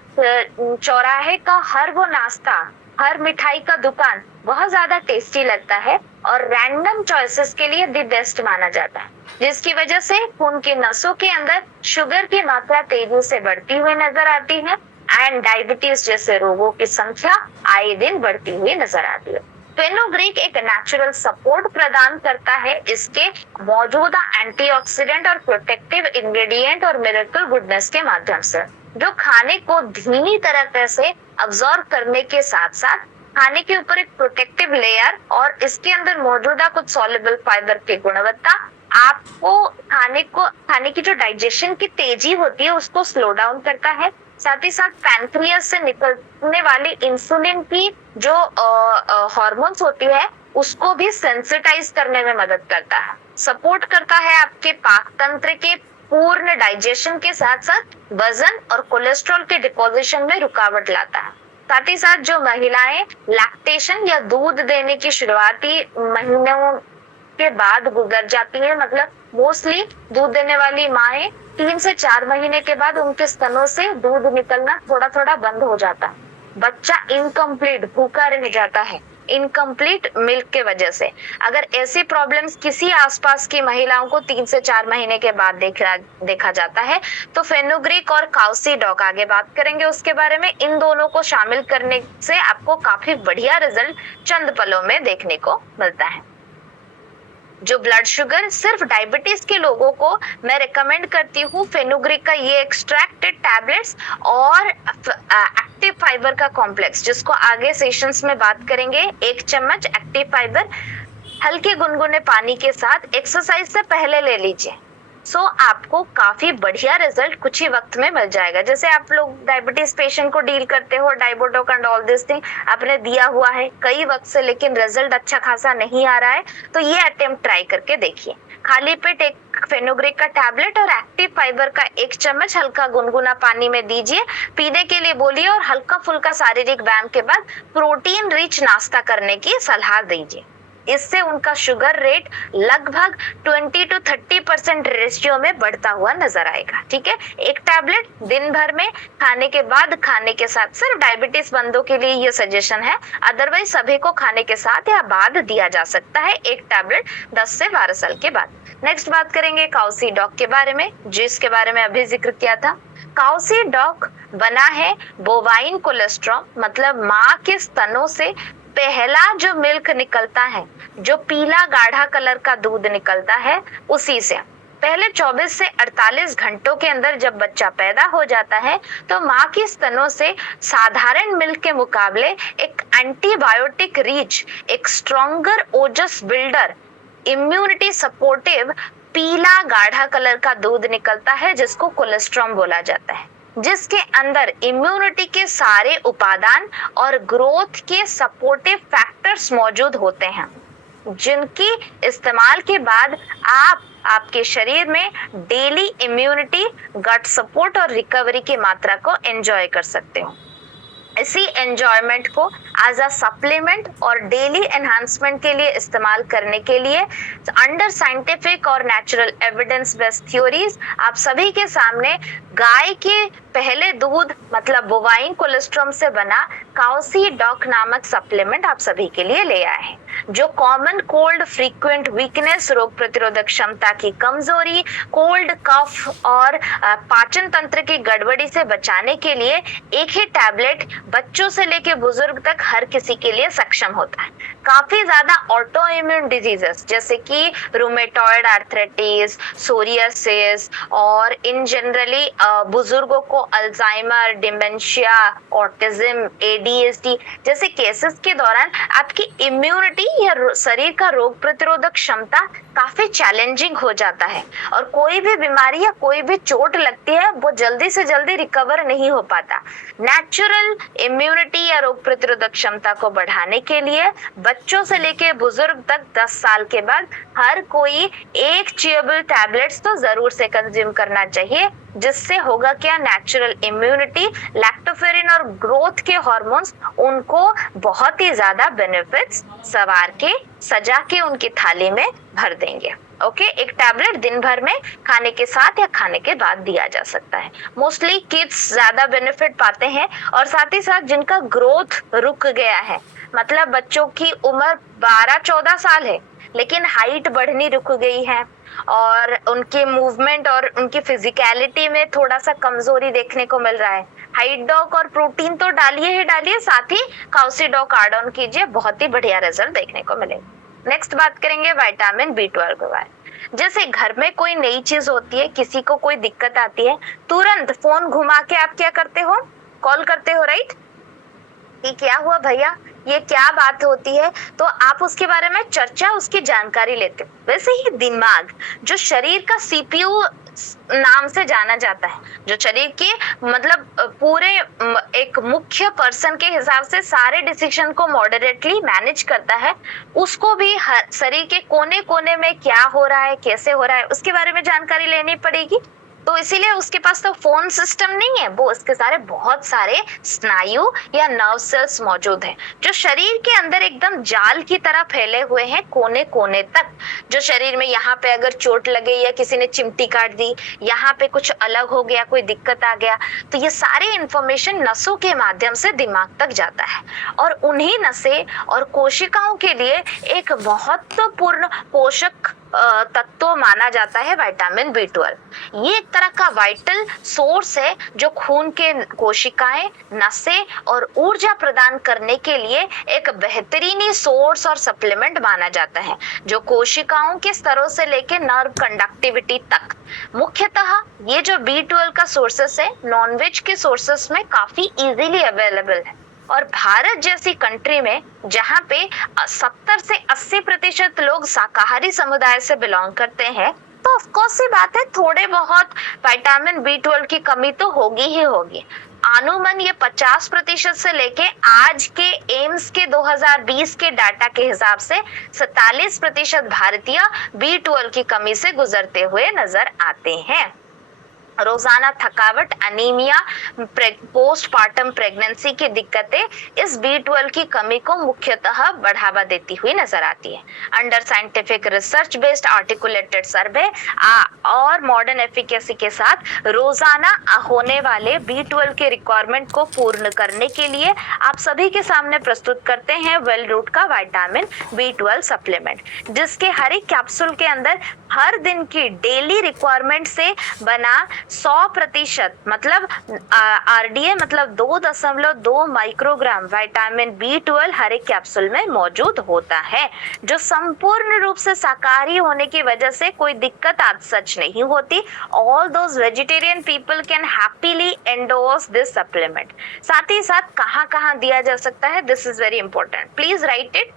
चौराहे का हर वो नाश्ता, हर मिठाई का दुकान बहुत ज्यादा टेस्टी लगता है और रैंडम चॉइसेस के लिए द बेस्ट माना जाता है, जिसकी वजह से खून की नसों के अंदर शुगर की मात्रा तेजी से बढ़ती हुई नजर आती है एंड डायबिटीज जैसे रोगों की संख्या आए दिन बढ़ती हुई नजर आती है। फेनुग्रीक एक नेचुरल सपोर्ट प्रदान करता है इसके मौजूदा एंटीऑक्सीडेंट और प्रोटेक्टिव इंग्रेडिएंट और मिरेकल गुडनेस के माध्यम से, जो खाने को धीमी तरीके से अब्सॉर्ब करने के साथ साथ खाने के ऊपर एक प्रोटेक्टिव लेयर और इसके अंदर मौजूदा कुछ सॉल्युबल फाइबर की गुणवत्ता आपको खाने की जो डाइजेशन की तेजी होती है उसको स्लो डाउन करता है। साथ ही साथ पैनक्रियास से निकलने वाली इंसुलिन की जो हार्मोन्स होती है उसको भी सेंसिटाइज करने में मदद करता है, सपोर्ट करता है आपके पाक तंत्र के पूर्ण डाइजेशन के साथ साथ वजन और कोलेस्ट्रॉल के डिपोजिशन में रुकावट लाता है। साथ ही साथ जो महिलाएं लैक्टेशन या दूध देने की शुरुआती महीनों के बाद गुजर जाती है, मतलब मोस्टली दूध देने वाली माएं 3 से 4 महीने के बाद उनके स्तनों से दूध निकलना थोड़ा थोड़ा बंद हो जाता है। बच्चा इनकम्प्लीट भूखा रह जाता है इनकम्प्लीट मिल्क के वजह से। अगर ऐसी प्रॉब्लम्स किसी आसपास की महिलाओं को 3 से 4 महीने के बाद देखा जाता है तो फेनुग्रीक और काउसीडॉक, आगे बात करेंगे उसके बारे में, इन दोनों को शामिल करने से आपको काफी बढ़िया रिजल्ट चंद पलों में देखने को मिलता है। जो ब्लड शुगर, सिर्फ डायबिटीज के लोगों को मैं रिकमेंड करती हूँ फेनुग्रीक का ये एक्सट्रैक्टेड टैबलेट्स और एक्टिव फाइबर का कॉम्प्लेक्स, जिसको आगे सेशंस में बात करेंगे। 1 चम्मच एक्टिव फाइबर हल्के गुनगुने पानी के साथ एक्सरसाइज से पहले ले लीजिए। आपको काफी बढ़िया रिजल्ट कुछ ही वक्त में मिल जाएगा। जैसे आप लोग डायबिटीज पेशेंट को डील करते हो, डाइबोटोक एंड ऑल दिस थिंग आपने दिया हुआ है कई वक्त से, लेकिन रिजल्ट अच्छा खासा नहीं आ रहा है, तो ये अटेम्प्ट ट्राई करके देखिए। खाली पेट एक फेनुग्रीक का टैबलेट और एक्टिव फाइबर का 1 चम्मच हल्का गुनगुना पानी में दीजिए, पीने के लिए बोलिए और हल्का फुल्का शारीरिक व्यायाम के बाद प्रोटीन रिच नाश्ता करने की सलाह दीजिए। इससे उनका शुगर रेट लगभग 20 to 30% रेशियो में बढ़ता हुआ नजर आएगा। ठीक है, एक टैबलेट दिन भर में खाने के बाद, खाने के साथ, सिर्फ डायबिटीज बंदों के लिए ये सजेशन है, अदरवाइज सभी को खाने के साथ या बाद दिया जा सकता है एक टैबलेट 10 से 12 साल के बाद। नेक्स्ट बात करेंगे काउसीडॉक के बारे में, जिसके बारे में अभी जिक्र किया था। काउसीडॉक बना है बोवाइन कोलेस्ट्रॉल, मतलब माँ के स्तनों से पहला जो मिल्क निकलता है, जो पीला गाढ़ा कलर का दूध निकलता है, उसी से पहले 24 से 48 घंटों के अंदर जब बच्चा पैदा हो जाता है तो माँ की स्तनों से साधारण मिल्क के मुकाबले एक एंटीबायोटिक रिच, एक स्ट्रॉन्गर ओजस बिल्डर, इम्यूनिटी सपोर्टिव पीला गाढ़ा कलर का दूध निकलता है, जिसको कोलेस्ट्रॉल बोला जाता है, जिसके अंदर इम्यूनिटी के सारे उपादान और ग्रोथ के सपोर्टिव फैक्टर्स मौजूद होते हैं, जिनकी इस्तेमाल के बाद आप आपके शरीर में डेली इम्यूनिटी, गट सपोर्ट और रिकवरी की मात्रा को एंजॉय कर सकते हो। इसी एंजॉयमेंट को एज अ सप्लीमेंट और डेली एनहांसमेंट के लिए इस्तेमाल करने के लिए अंडर साइंटिफिक और नेचुरल एविडेंस बेस्ड थ्योरीज आप सभी के सामने गाय के पहले दूध, मतलब बोवाइन कोलेस्ट्रॉल से बना काउसीडॉक नामक सप्लीमेंट आप सभी के लिए ले आए हैं, जो कॉमन कोल्ड, फ्रीक्वेंट वीकनेस, रोग प्रतिरोधक क्षमता की कमजोरी, कोल्ड, कफ और पाचन तंत्र की गड़बड़ी से बचाने के लिए एक ही टैबलेट बच्चों से लेकर बुजुर्ग तक हर किसी के लिए सक्षम होता है। काफी ज्यादा ऑटो इम्यून डिजीजेस जैसे कि रूमेटॉइड आर्थराइटिस, सोरियासिस और इन जनरली बुजुर्गों को अल्जाइमर, डिमेंशिया, ऑटिज्म, एडीएचडी जैसे केसेस के दौरान आपकी इम्यूनिटी या शरीर का रोग प्रतिरोधक क्षमता काफी चैलेंजिंग हो जाता है और कोई भी बीमारी या कोई भी चोट लगती है वो जल्दी से जल्दी रिकवर नहीं हो पाता। नेचुरल इम्यूनिटी या रोग प्रतिरोधक क्षमता को बढ़ाने के लिए बच्चों से लेकर बुजुर्ग तक 10 साल के बाद हर कोई एक च्यूएबल टैबलेट्स तो जरूर से कंज्यूम करना चाहिए, जिससे होगा क्या, नेचुरल इम्यूनिटी, लैक्टोफेरिन और ग्रोथ के हार्मोन्स उनको बहुत ही ज्यादा बेनिफिट्स सवार के सजा के उनकी थाली में भर देंगे। ओके, एक टैबलेट दिन भर में खाने के साथ या खाने के बाद दिया जा सकता है। मोस्टली किड्स ज्यादा बेनिफिट पाते हैं और साथ ही साथ जिनका ग्रोथ रुक गया है, मतलब बच्चों की उम्र 12-14 साल है लेकिन हाइट बढ़नी रुक गई है और उनके मूवमेंट और उनकी फिजिकलिटी में थोड़ा सा कमजोरी देखने को मिल रहा है, हाइडॉक और प्रोटीन तो डालिए ही डालिए, साथ ही काउसीडॉक ऐड ऑन कीजिए, बहुत ही बढ़िया रिजल्ट देखने को मिलेगा। नेक्स्ट बात करेंगे विटामिन B12 के बारे में। जैसे घर में कोई नई चीज होती है, किसी को कोई दिक्कत आती है, तुरंत फोन घुमा के आप क्या करते हो, कॉल करते हो, राइट, कि क्या हुआ भैया, ये क्या बात होती है, तो आप उसके बारे में चर्चा, उसकी जानकारी लेते हो। वैसे ही दिमाग, जो शरीर का सीपीयू नाम से जाना जाता है, जो शरीर के मतलब पूरे एक मुख्य पर्सन के हिसाब से सारे डिसीजन को मॉडरेटली मैनेज करता है, उसको भी शरीर के कोने कोने में क्या हो रहा है, कैसे हो रहा है, उसके बारे में जानकारी लेनी पड़ेगी। तो इसीलिए उसके पास तो फोन सिस्टम नहीं है, वो इसके सारे बहुत सारे स्नायु या नर्व सेल्स मौजूद हैं जो शरीर के अंदर एकदम जाल की तरह फैले हुए हैं कोने कोने तक। जो शरीर में यहाँ पे अगर चोट लगे या किसी ने चिमटी काट दी, यहाँ पे कुछ अलग हो गया, कोई दिक्कत आ गया, तो ये सारी इंफॉर्मेशन नसों के माध्यम से दिमाग तक जाता है। और उन्हीं नसें और कोशिकाओं के लिए एक महत्वपूर्ण पोषक तत्व माना जाता है विटामिन B12। ये एक तरह का वाइटल सोर्स है जो खून के कोशिकाएं, नसें और ऊर्जा प्रदान करने के लिए एक बेहतरीनी सोर्स और सप्लीमेंट माना जाता है, जो कोशिकाओं के स्तरों से लेकर नर्व कंडक्टिविटी तक। मुख्यतः ये जो B12 का सोर्सेस है नॉनवेज के सोर्सेस में काफी इजीली अवेलेबल है। और भारत जैसी कंट्री में जहाँ पे 70 से 80% लोग शाकाहारी समुदाय से बिलोंग करते हैं, तो ऑफ कोर्स सी बात है थोड़े बहुत विटामिन B12 की कमी तो होगी ही होगी। अनुमान ये 50% से लेके आज के एम्स के 2020 के डाटा के हिसाब से 47% भारतीय B12 की कमी से गुजरते हुए नजर आते हैं। रोजाना थकावट, अनीमिया, पोस्टपार्टम प्रेगनेंसी की दिक्कतें इस B12 की कमी को मुख्यतः बढ़ावा देती हुई नजर आती है। Under scientific research based articulated survey और मॉडर्न एफिकेसी के साथ रोजाना होने वाले B12 के रिक्वायरमेंट को पूर्ण करने के लिए आप सभी के सामने प्रस्तुत करते हैं वेल रूट का विटामिन B12 सप्लीमेंट, जिसके हर एक कैप्सूल के अंदर हर दिन की डेली रिक्वायरमेंट से बना 100% मतलब RDA मतलब 2.2 माइक्रोग्राम विटामिन B12 हर एक कैप्सूल में मौजूद होता है, जो संपूर्ण रूप से शाकाहारी होने की वजह से कोई दिक्कत आज सच नहीं होती। All those vegetarian people can happily endorse this supplement. साथ ही साथ कहाँ कहाँ दिया जा सकता है, this is very important, please right it.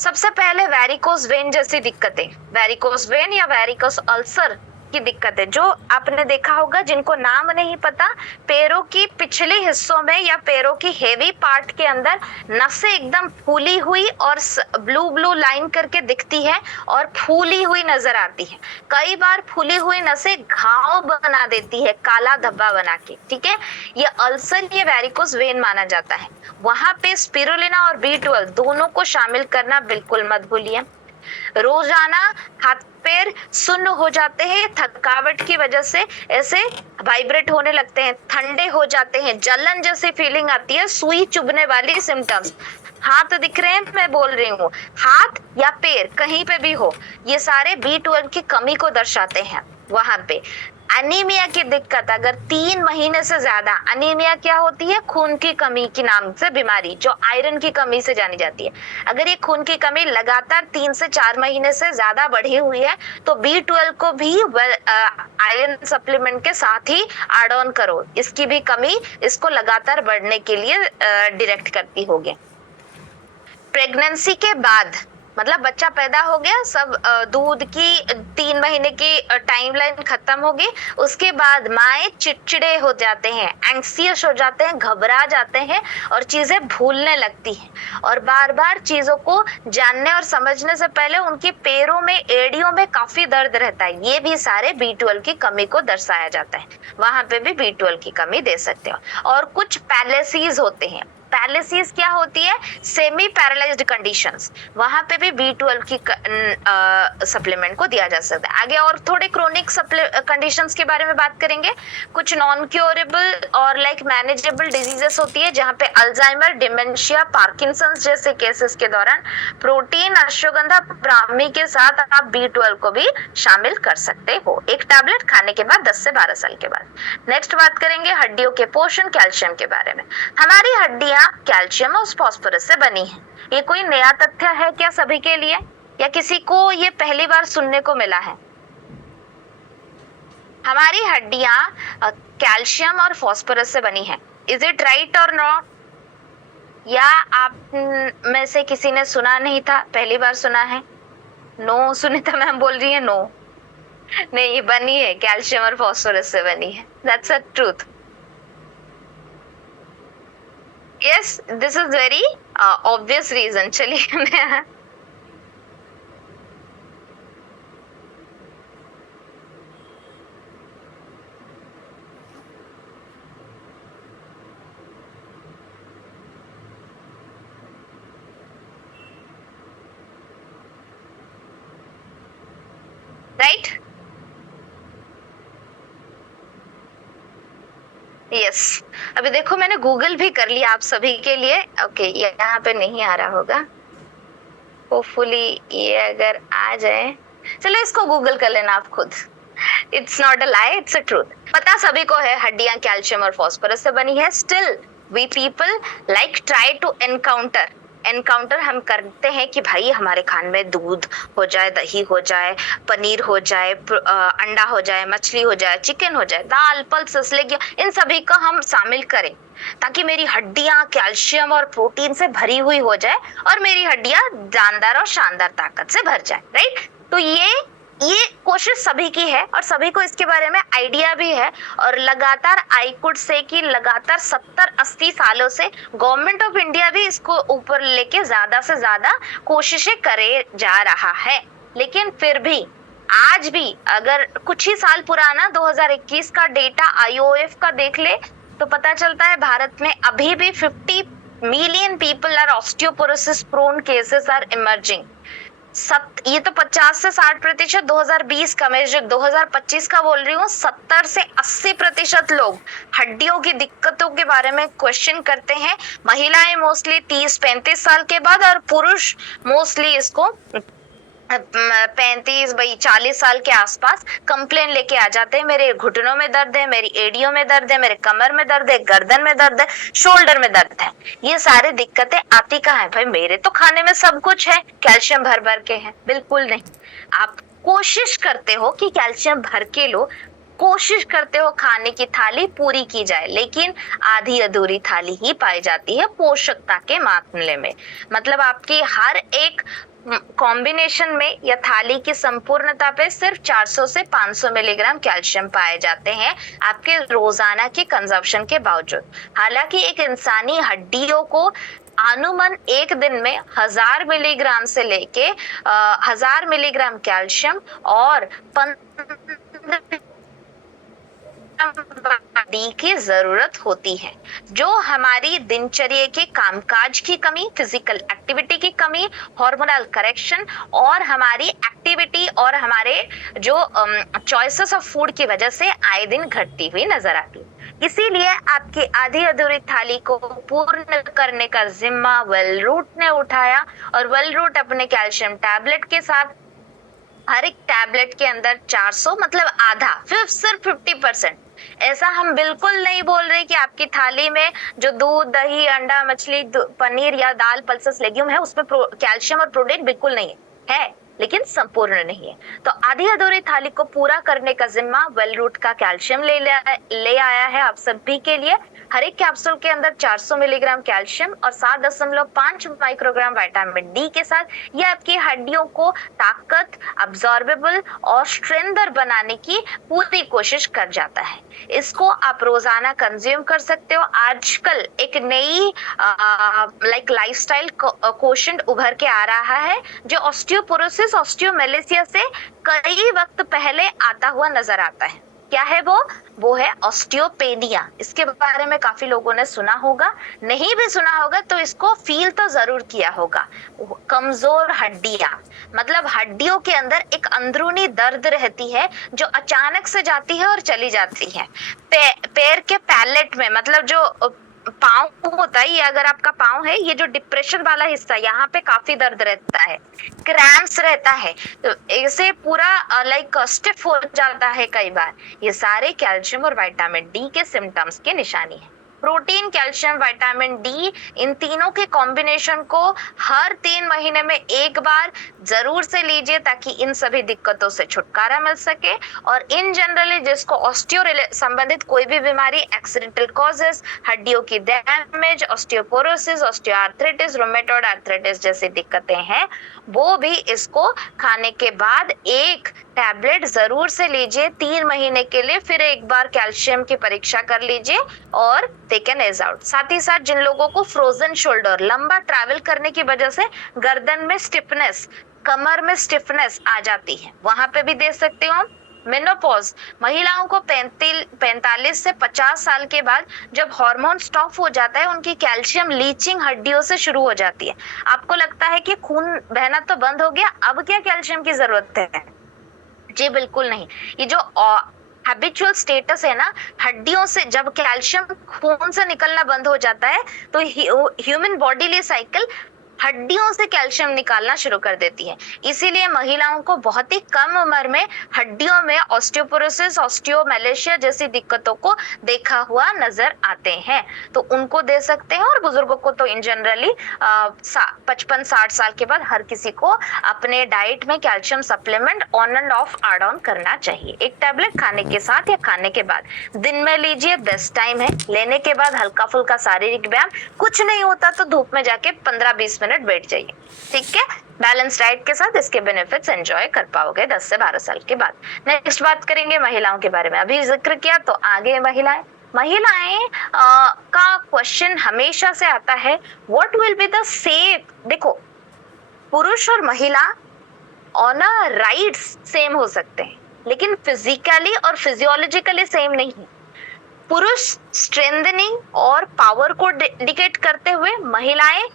सबसे पहले वेरिकोस वेन जैसी दिक्कतें, वेरिकोस वेन या वेरिकोस अल्सर की दिक्कत है, जो आपने देखा होगा जिनको नाम नहीं पता, पैरों की पिछले हिस्सों में या पैरों की हेवी पार्ट के अंदर नसें एकदम फूली हुई और ब्लू ब्लू लाइन करके दिखती है और फूली हुई नजर आती है। कई बार फूली हुई नसें घाव बना देती है, काला धब्बा बना के, ठीक है। ये अल्सर, ये वेरिकोस वेन माना जाता है। वहां पे स्पिरुलिना और B12 दोनों को शामिल करना बिल्कुल मत भूलिए। रोजाना हाथ पैर सुन्न हो जाते हैं थकावट की वजह से, ऐसे वाइब्रेट होने लगते हैं, ठंडे हो जाते हैं, जलन जैसी फीलिंग आती है, सुई चुभने वाली सिम्टम्स। हाथ दिख रहे हैं, मैं बोल रही हूँ, हाथ या पैर कहीं पे भी हो, ये सारे B12 की कमी को दर्शाते हैं। वहां पे अनीमिया की दिक्कत, अगर 3 महीने से ज्यादा, अनीमिया क्या होती है, खून की कमी के नाम से बीमारी जो आयरन की कमी से जानी जाती है। अगर ये खून की कमी लगातार 3 से 4 महीने से ज्यादा बढ़ी हुई है तो B12 को भी आयरन सप्लीमेंट के साथ ही एड ऑन करो, इसकी भी कमी इसको लगातार बढ़ने के लिए डायरेक्ट करती होगी। प्रेगनेंसी के बाद मतलब बच्चा पैदा हो गया, सब दूध की 3 महीने की टाइमलाइन खत्म हो गई, उसके बाद माएँ चिड़चिड़े हो जाते हैं, एंग्सियस हो जाते हैं, घबरा जाते हैं और चीजें भूलने लगती हैं, और बार बार चीजों को जानने और समझने से पहले उनके पैरों में, एड़ियों में काफी दर्द रहता है। ये भी सारे B12 की कमी को दर्शाया जाता है, वहां पे भी B12 की कमी दे सकते हो। और कुछ पैलेसीज होते हैं, पैरालिसिस क्या होती है, सेमी पैरालाइज्ड कंडीशंस, वहां पे भी B12 की सप्लीमेंट को दिया जा सकता है। आगे और थोड़े क्रोनिक कंडीशंस के बारे में बात करेंगे। कुछ नॉन क्योरेबल और लाइक मैनेजेबल डिजीजेस होती है, जहां पे अल्जाइमर, डिमेंशिया, पार्किंसंस जैसे केसेस के दौरान प्रोटीन अश्वगंधा ब्राह्मी के साथ आप B12 को भी शामिल कर सकते हो, एक टैबलेट खाने के बाद 10 से 12 साल के बाद। नेक्स्ट बात करेंगे हड्डियों के पोषण, कैल्शियम के बारे में। हमारी हड्डियां कैल्शियम और फास्फोरस से बनी है, ये कोई नया तथ्य है क्या सभी के लिए, या किसी को ये पहली बार सुनने को मिला है? हमारी हड्डियां कैल्शियम और फास्फोरस से बनी है, इज इट राइट और नॉट? या आप में से किसी ने सुना नहीं था, पहली बार सुना है? नो, सुनीता मैम बोल रही है नो, नहीं, ये बनी है, कैल्शियम और फास्फोरस से बनी है, that's a truth. Yes, this is very obvious reason. चलिए राइट? यस। अभी देखो मैंने गूगल भी कर लिया आप सभी के लिए। ओके, यहाँ पे नहीं आ रहा होगा, होपफुली ये अगर आ जाए। चलो इसको गूगल कर लेना आप खुद। It's not a lie, it's a truth. पता सभी को है हड्डियां कैल्शियम और फास्फोरस से बनी है। Still we people like try to encounter हम करते हैं कि भाई हमारे खाने में दूध हो जाए, दही हो जाए, पनीर हो जाए, अंडा हो जाए, मछली हो जाए, चिकन हो जाए, दाल, पल्सेस, लेगियम, इन सभी को हम शामिल करें ताकि मेरी हड्डियां कैल्शियम और प्रोटीन से भरी हुई हो जाए और मेरी हड्डियां जानदार और शानदार ताकत से भर जाए। राइट? तो ये कोशिश सभी की है और सभी को इसके बारे में आइडिया भी है। और लगातार आई कुड से कि लगातार 70-80 सालों से गवर्नमेंट ऑफ इंडिया भी इसको ऊपर लेके ज्यादा से ज्यादा कोशिशें करे जा रहा है। लेकिन फिर भी आज भी अगर कुछ ही साल पुराना 2021 का डेटा आईओएफ का देख ले तो पता चलता है भारत में अभी भी 50 million people are osteoporosis prone cases are emerging. ये तो 50 से 60%, 2020 का, मैं जो 2025 का बोल रही हूँ, 70 से 80% लोग हड्डियों की दिक्कतों के बारे में क्वेश्चन करते हैं। महिलाएं मोस्टली 30-35 साल के बाद और पुरुष मोस्टली इसको 35-40 साल के आसपास कंप्लेन लेके आ जाते हैं। मेरे घुटनों में दर्द है, मेरी एड़ियों में दर्द है, मेरे कमर में दर्द है, गर्दन में दर्द है, शोल्डर में दर्द है। ये सारी दिक्कतें आती कहाँ है? भाई मेरे तो खाने में सब कुछ है, कैल्शियम भर भर के है। बिल्कुल नहीं। आप कोशिश करते हो कि कैल्शियम भर के लो, कोशिश करते हो खाने की थाली पूरी की जाए, लेकिन आधी अधूरी थाली ही पाई जाती है पोषकता के मामले में। मतलब आपकी हर एक कॉम्बिनेशन में या थाली की संपूर्णता पे सिर्फ 400 से 500 मिलीग्राम कैल्शियम पाए जाते हैं आपके रोजाना के कंजप्शन के बावजूद। हालांकि एक इंसानी हड्डियों को अनुमान एक दिन में 1000 मिलीग्राम से लेके 1000 मिलीग्राम कैल्शियम और 15 डी की जरूरत होती है, जो हमारी दिनचर्या के कामकाज की कमी, फिजिकल एक्टिविटी की कमी, हार्मोनल करेक्शन और हमारी एक्टिविटी और हमारे जो चॉइसेस ऑफ फूड की वजह से आए दिन घटती हुई नजर आती है। इसीलिए आपकी आधी अधूरी थाली को पूर्ण करने का जिम्मा वेल रूट ने उठाया और वेल रूट अपने कैल्शियम टैबलेट के साथ हर एक टैबलेट के अंदर 400 मतलब आधा, सिर्फ 50%। ऐसा हम बिल्कुल नहीं बोल रहे कि आपकी थाली में जो दूध, दही, अंडा, मछली, पनीर या दाल, पल्सेस, लेग्यूम है उसमें कैल्शियम और प्रोटीन बिल्कुल नहीं है, लेकिन संपूर्ण नहीं है। तो आधी अधूरी थाली को पूरा करने का जिम्मा वेल रूट का कैल्शियम ले आया है आप सभी के लिए। हर एक कैप्सूल के अंदर 400 मिलीग्राम कैल्शियम और 7.5 माइक्रोग्राम विटामिन डी के साथ ये आपकी हड्डियों को ताकत, अब्सॉर्बेबल और स्ट्रेंथर बनाने की पूरी कोशिश कर जाता है। इसको आप रोजाना कंज्यूम कर सकते हो। आजकल एक नई लाइफस्टाइल क्वोशंट उभर के आ रहा है जो ऑस्टियोपोरोसिस, ऑस्टियोमेलेसिया से कई वक्त पहले आता हुआ नजर आता है। क्या है वो है ऑस्टियोपेनिया। इसके बारे में काफी लोगों ने सुना होगा, नहीं भी सुना होगा तो इसको फील तो जरूर किया होगा। कमजोर हड्डियां, मतलब हड्डियों के अंदर एक अंदरूनी दर्द रहती है जो अचानक से जाती है और चली जाती है। पैर के पैलेट में, मतलब जो पाँव होता है, ये अगर आपका पाँव है, ये जो डिप्रेशन वाला हिस्सा, यहाँ पे काफी दर्द रहता है, क्रैम्प्स रहता है, तो ऐसे पूरा लाइक स्टिफ हो जाता है कई बार। ये सारे कैल्शियम और विटामिन डी के सिम्टम्स की निशानी है। प्रोटीन, कैल्शियम, विटामिन डी, इन तीनों के कॉम्बिनेशन को हर 3 महीने में एक बार जरूर से लीजिए ताकि इन सभी दिक्कतों से छुटकारा मिल सके। और इन जनरली जिसको ऑस्टियो संबंधित कोई भी बीमारी, एक्सीडेंटल कॉजेस, हड्डियों की damage, osteoporosis, osteoarthritis, rheumatoid arthritis जैसी दिक्कतें हैं, वो भी इसको खाने के बाद एक टैबलेट जरूर से लीजिए 3 महीने के लिए, फिर एक बार कैल्शियम की परीक्षा कर लीजिए और टेकन एज आउट। साथ ही साथ जिन लोगों को फ्रोजन शोल्डर, लंबा ट्रैवल करने की वजह से गर्दन में स्टिफनेस, कमर में स्टिफनेस आ जाती है, वहां पे भी दे सकते हो। मेनोपॉज, महिलाओं को 45 से 50 साल के बाद जब हार्मोन स्टॉप हो जाता है, उनकी कैल्शियम लीचिंग हड्डियों से शुरू हो जाती है। आपको लगता है कि खून बहना तो बंद हो गया, अब क्या कैल्शियम की जरूरत है? जी बिल्कुल नहीं। ये जो हैबिचुअल स्टेटस है ना, हड्डियों से जब कैल्शियम खून से निकलना बंद हो जाता है तो ह्यूमन बॉडी साइकिल हड्डियों से कैल्शियम निकालना शुरू कर देती है। इसीलिए महिलाओं को बहुत ही कम उम्र में हड्डियों में ऑस्टियोपोरोसिस, ऑस्टियोमैलेशिया जैसी दिक्कतों को देखा हुआ नजर आते हैं। तो उनको दे सकते हैं, और बुजुर्गों को तो इन जनरली 55-60 साल के बाद हर किसी को अपने डाइट में calcium supplement on and of add on करना चाहिए। एक टैबलेट खाने के साथ या खाने के बाद दिन में लीजिए, बेस्ट टाइम है। लेने के बाद हल्का फुल्का शारीरिक व्यायाम, कुछ नहीं होता तो धूप में जाके 15-20 मिनट बैठ जाइए, ठीक है। बैलेंस डाइट के साथ इसके बेनिफिट्स एंजॉय कर पाओगे 10 से 12 साल के बाद। नेक्स्ट बात करेंगे महिलाओं के बारे में। अभी जिक्र किया तो आगे महिलाएं का क्वेश्चन हमेशा से आता है, what will be the safe. देखो, पुरुष और महिला ऑन अ राइट्स सेम हो सकते हैं, लेकिन फिजिकली और फिजियोलॉजिकली सेम नहीं। पुरुष स्ट्रेंथनिंग और पावर को डेडिकेट करते हुए, महिलाएं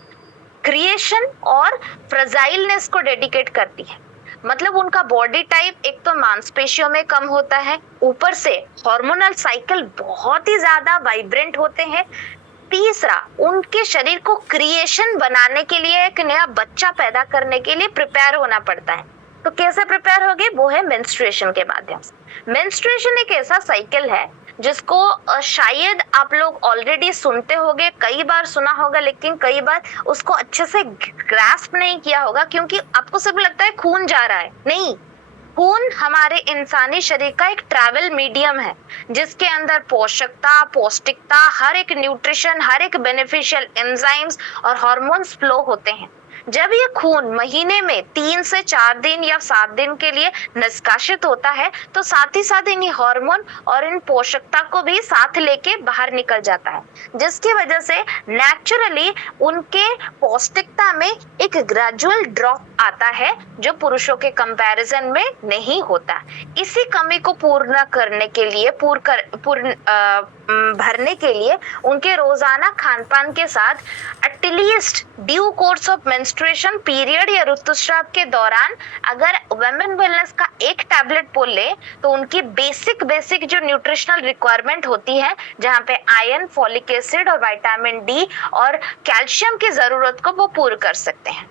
क्रिएशन और फ्रजाइलनेस को डेडिकेट करती है। मतलब उनका बॉडी टाइप एक तो मांसपेशियों में कम होता है, ऊपर से हार्मोनल साइकिल बहुत ही ज्यादा वाइब्रेंट होते हैं। तीसरा, उनके शरीर को क्रिएशन बनाने के लिए, एक नया बच्चा पैदा करने के लिए प्रिपेयर होना पड़ता है। तो कैसे प्रिपेयर होगे, वो है मेंस्ट्रुएशन के माध्यम से। मेंस्ट्रुएशन एक ऐसा साइकिल है जिसको शायद आप लोग ऑलरेडी सुनते होंगे, कई बार सुना होगा, लेकिन कई बार उसको अच्छे से ग्रास्प नहीं किया होगा, क्योंकि आपको सब लगता है खून जा रहा है। नहीं, खून हमारे इंसानी शरीर का एक ट्रैवल मीडियम है, जिसके अंदर पोषकता, पौष्टिकता, हर एक न्यूट्रिशन, हर एक बेनिफिशियल एंजाइम्स और हार्मोन्स फ्लो होते हैं। जब ये खून महीने में 3 से 4 दिन या 7 दिन के लिए निष्कासित होता है, तो साथ ही साथ इन हार्मोन और इन पोषकता को भी साथ लेके बाहर निकल जाता है, जिसकी वजह से नेचुरली उनके पौष्टिकता में एक ग्रेजुअल ड्रॉप आता है, जो पुरुषों के कंपैरिजन में नहीं होता। इसी कमी को पूर्ण करने के लिए भरने के लिए उनके रोजाना खानपान के साथ at least due course of menstruation period या ऋतुस्राव के दौरान अगर वुमेन वेलनेस का एक टैबलेट बोल ले, तो उनकी बेसिक जो न्यूट्रिशनल रिक्वायरमेंट होती है, जहाँ पे आयरन, फॉलिक एसिड और विटामिन डी और कैल्शियम की जरूरत को वो पूरी कर सकते हैं।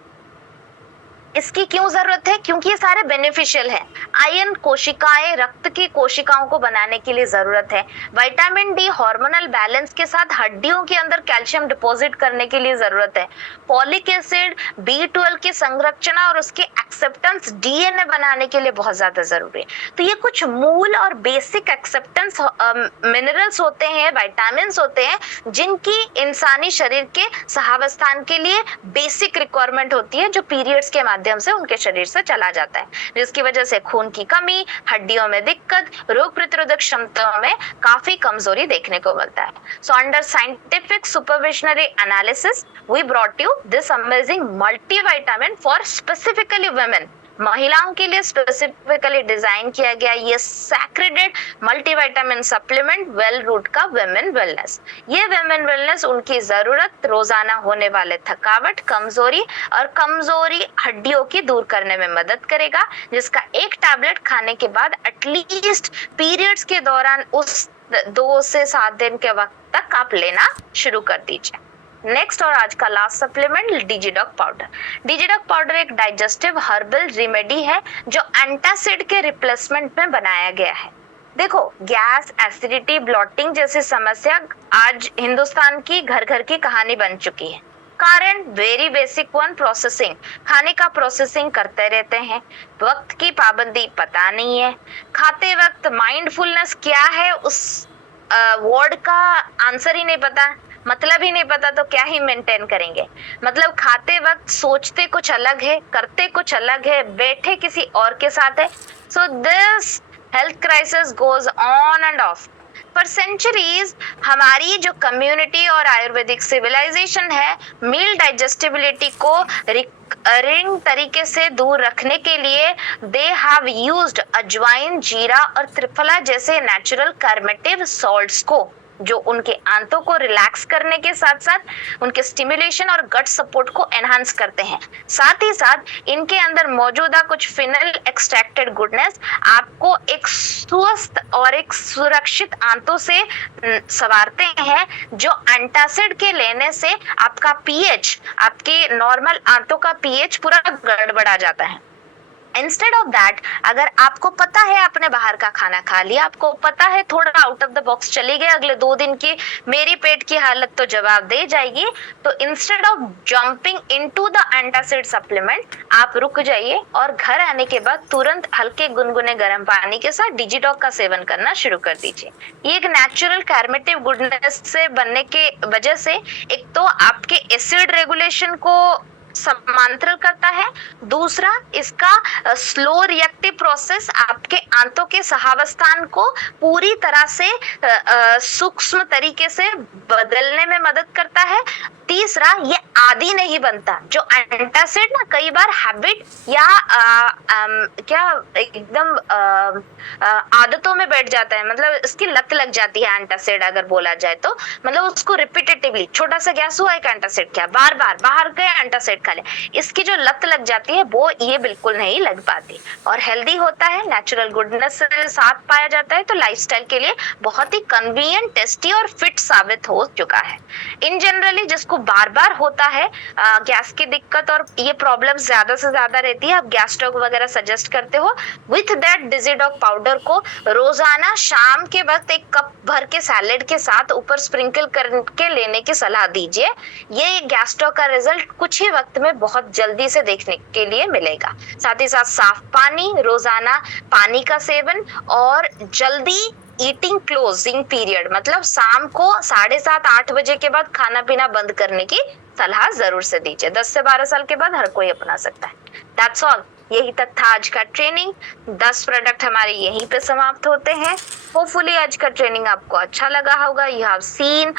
इसकी क्यों जरूरत है, क्योंकि ये सारे बेनिफिशियल है। आयरन कोशिकाएं, रक्त की कोशिकाओं को बनाने के लिए जरूरत है। विटामिन डी हार्मोनल बैलेंस के साथ हड्डियों के अंदर कैल्शियम डिपॉजिट करने के लिए जरूरत है। फॉलिक एसिड B12 की संरचना और उसके एक्सेप्टेंस डीएनए बनाने के लिए बहुत ज्यादा जरूरी है। तो ये कुछ मूल और बेसिक एक्सेप्टेंस मिनरल्स होते हैं, विटामिन होते हैं, जिनकी इंसानी शरीर के सहावस्थान के लिए बेसिक रिक्वायरमेंट होती है, जो पीरियड्स के माध्यम से उनके शरीर से चला जाता है, जिसकी वजह से खून की कमी, हड्डियों में दिक्कत, रोग प्रतिरोधक क्षमता में काफी कमजोरी देखने को मिलता है। So under scientific supervisionary analysis we brought you this amazing multivitamin for specifically women. महिलाओं के लिए स्पेसिफिकली डिजाइन किया गया ये सैक्रेडेड मल्टीविटामिन सप्लीमेंट वेल रूट का वुमेन वेलनेस। ये वुमेन वेलनेस उनकी जरूरत, रोजाना होने वाले थकावट, कमजोरी हड्डियों की दूर करने में मदद करेगा, जिसका एक टैबलेट खाने के बाद एटलीस्ट पीरियड्स के दौरान उस 2 से 7 दिन के वक्त तक आप लेना शुरू कर दीजिए। नेक्स्ट और आज का लास्ट सप्लीमेंट, डिजिडॉक पाउडर। डिजिडॉक पाउडर एक डाइजेस्टिव हर्बल रेमेडी है जो एंटासिड के रिप्लेसमेंट में बनाया गया है। देखो, गैस, एसिडिटी, ब्लॉटिंग जैसी समस्या आज हिंदुस्तान की घर घर की कहानी बन चुकी है। कारण वेरी बेसिक वन, प्रोसेसिंग। खाने का प्रोसेसिंग करते रहते हैं, वक्त की पाबंदी पता नहीं है, खाते वक्त माइंडफुलनेस क्या है उस वर्ड का आंसर ही नहीं पता, मतलब ही नहीं पता, तो क्या ही मेंटेन करेंगे। मतलब खाते वक्त सोचते कुछ अलग है, करते कुछ अलग है, बैठे किसी और के साथ है। So this health crisis goes on and off. For centuries हमारी जो कम्युनिटी और आयुर्वेदिक सिविलाइजेशन है, मील डाइजेस्टिबिलिटी को रिंग तरीके से दूर रखने के लिए दे हैव यूज्ड अजवाइन, जीरा और त्रिफला जैसे नेचुरल कार्मेटिव सॉल्ट्स को जो उनके आंतों को रिलैक्स करने के साथ साथ उनके स्टिमुलेशन और गट सपोर्ट को एनहांस करते हैं। साथ ही साथ इनके अंदर मौजूदा कुछ फिनल एक्सट्रैक्टेड गुडनेस आपको एक स्वस्थ और एक सुरक्षित आंतों से संवारते हैं, जो एंटासिड के लेने से आपका पीएच, आपके नॉर्मल आंतों का पीएच पूरा गड़बड़ा जाता है। इंस्टेड ऑफ दैट, अगर आपको पता है आपने बाहर का खाना खा लिया, आपको पता है थोड़ा आउट ऑफ द बॉक्स चली गए, अगले 2 दिन की मेरी पेट की हालत तो जवाब दे जाएगी, तो instead of jumping into the antacid supplement, आप रुक जाइए और घर आने के बाद तुरंत हल्के गुनगुने गर्म पानी के साथ डिजिटॉक का सेवन करना शुरू कर दीजिए। ये एक नेचुरल कार्मेटिव गुडनेस से बनने के वजह से एक तो आपके एसिड रेगुलेशन को समांतर करता है, दूसरा इसका स्लो रिएक्टिव प्रोसेस आपके आंतों के सहावस्थान को पूरी तरह से सूक्ष्म तरीके से बदलने में मदद करता है, तीसरा ये आदी नहीं बनता। जो एंटासिड ना कई बार हैबिट या क्या एकदम आदतों में बैठ जाता है, मतलब इसकी लत लग जाती है एंटासिड अगर बोला जाए तो, मतलब उसको रिपीटेटिवली छोटा सा गैस हुआ एक एंटासिड क्या, बार बार बाहर गए एंटासिड खा ले, इसकी जो लत लग जाती है वो ये बिल्कुल नहीं लग पाती और हेल्दी होता है, नेचुरल गुडनेस से साथ पाया जाता है, तो लाइफस्टाइल के लिए बहुत ही कन्वीनियंट, टेस्टी और फिट साबित हो चुका है। इन जनरली जिसको बार बार होता है गैस की दिक्कत और ये प्रॉब्लम ज्यादा से ज्यादा रहती है, आप गैस्ट्रोक वगैरह सजेस्ट करते हो, विथ दैट डिजिडॉक पाउडर को रोजाना शाम के वक्त 1 कप भर के सैलेड के साथ ऊपर स्प्रिंकल करके लेने की सलाह दीजिए। ये गैस्ट्रोक का रिजल्ट कुछ ही वक्त में बहुत जल्दी से देखने के लिए मिलेगा। साथ ही साथ साफ पानी, रोजाना पानी का सेवन और जल्दी ईटिंग क्लोजिंग पीरियड, मतलब शाम को 7:30 8 बजे के बाद खाना पीना बंद करने की सलाह जरूर से दीजिए। 10 से 12 साल के बाद हर कोई अपना सकता है। दैट्स ऑल, यही तक था आज का ट्रेनिंग। 10 प्रोडक्ट हमारे यहीं पे समाप्त होते हैं। होपफुली आज का ट्रेनिंग आपको अच्छा लगा होगा। You have seen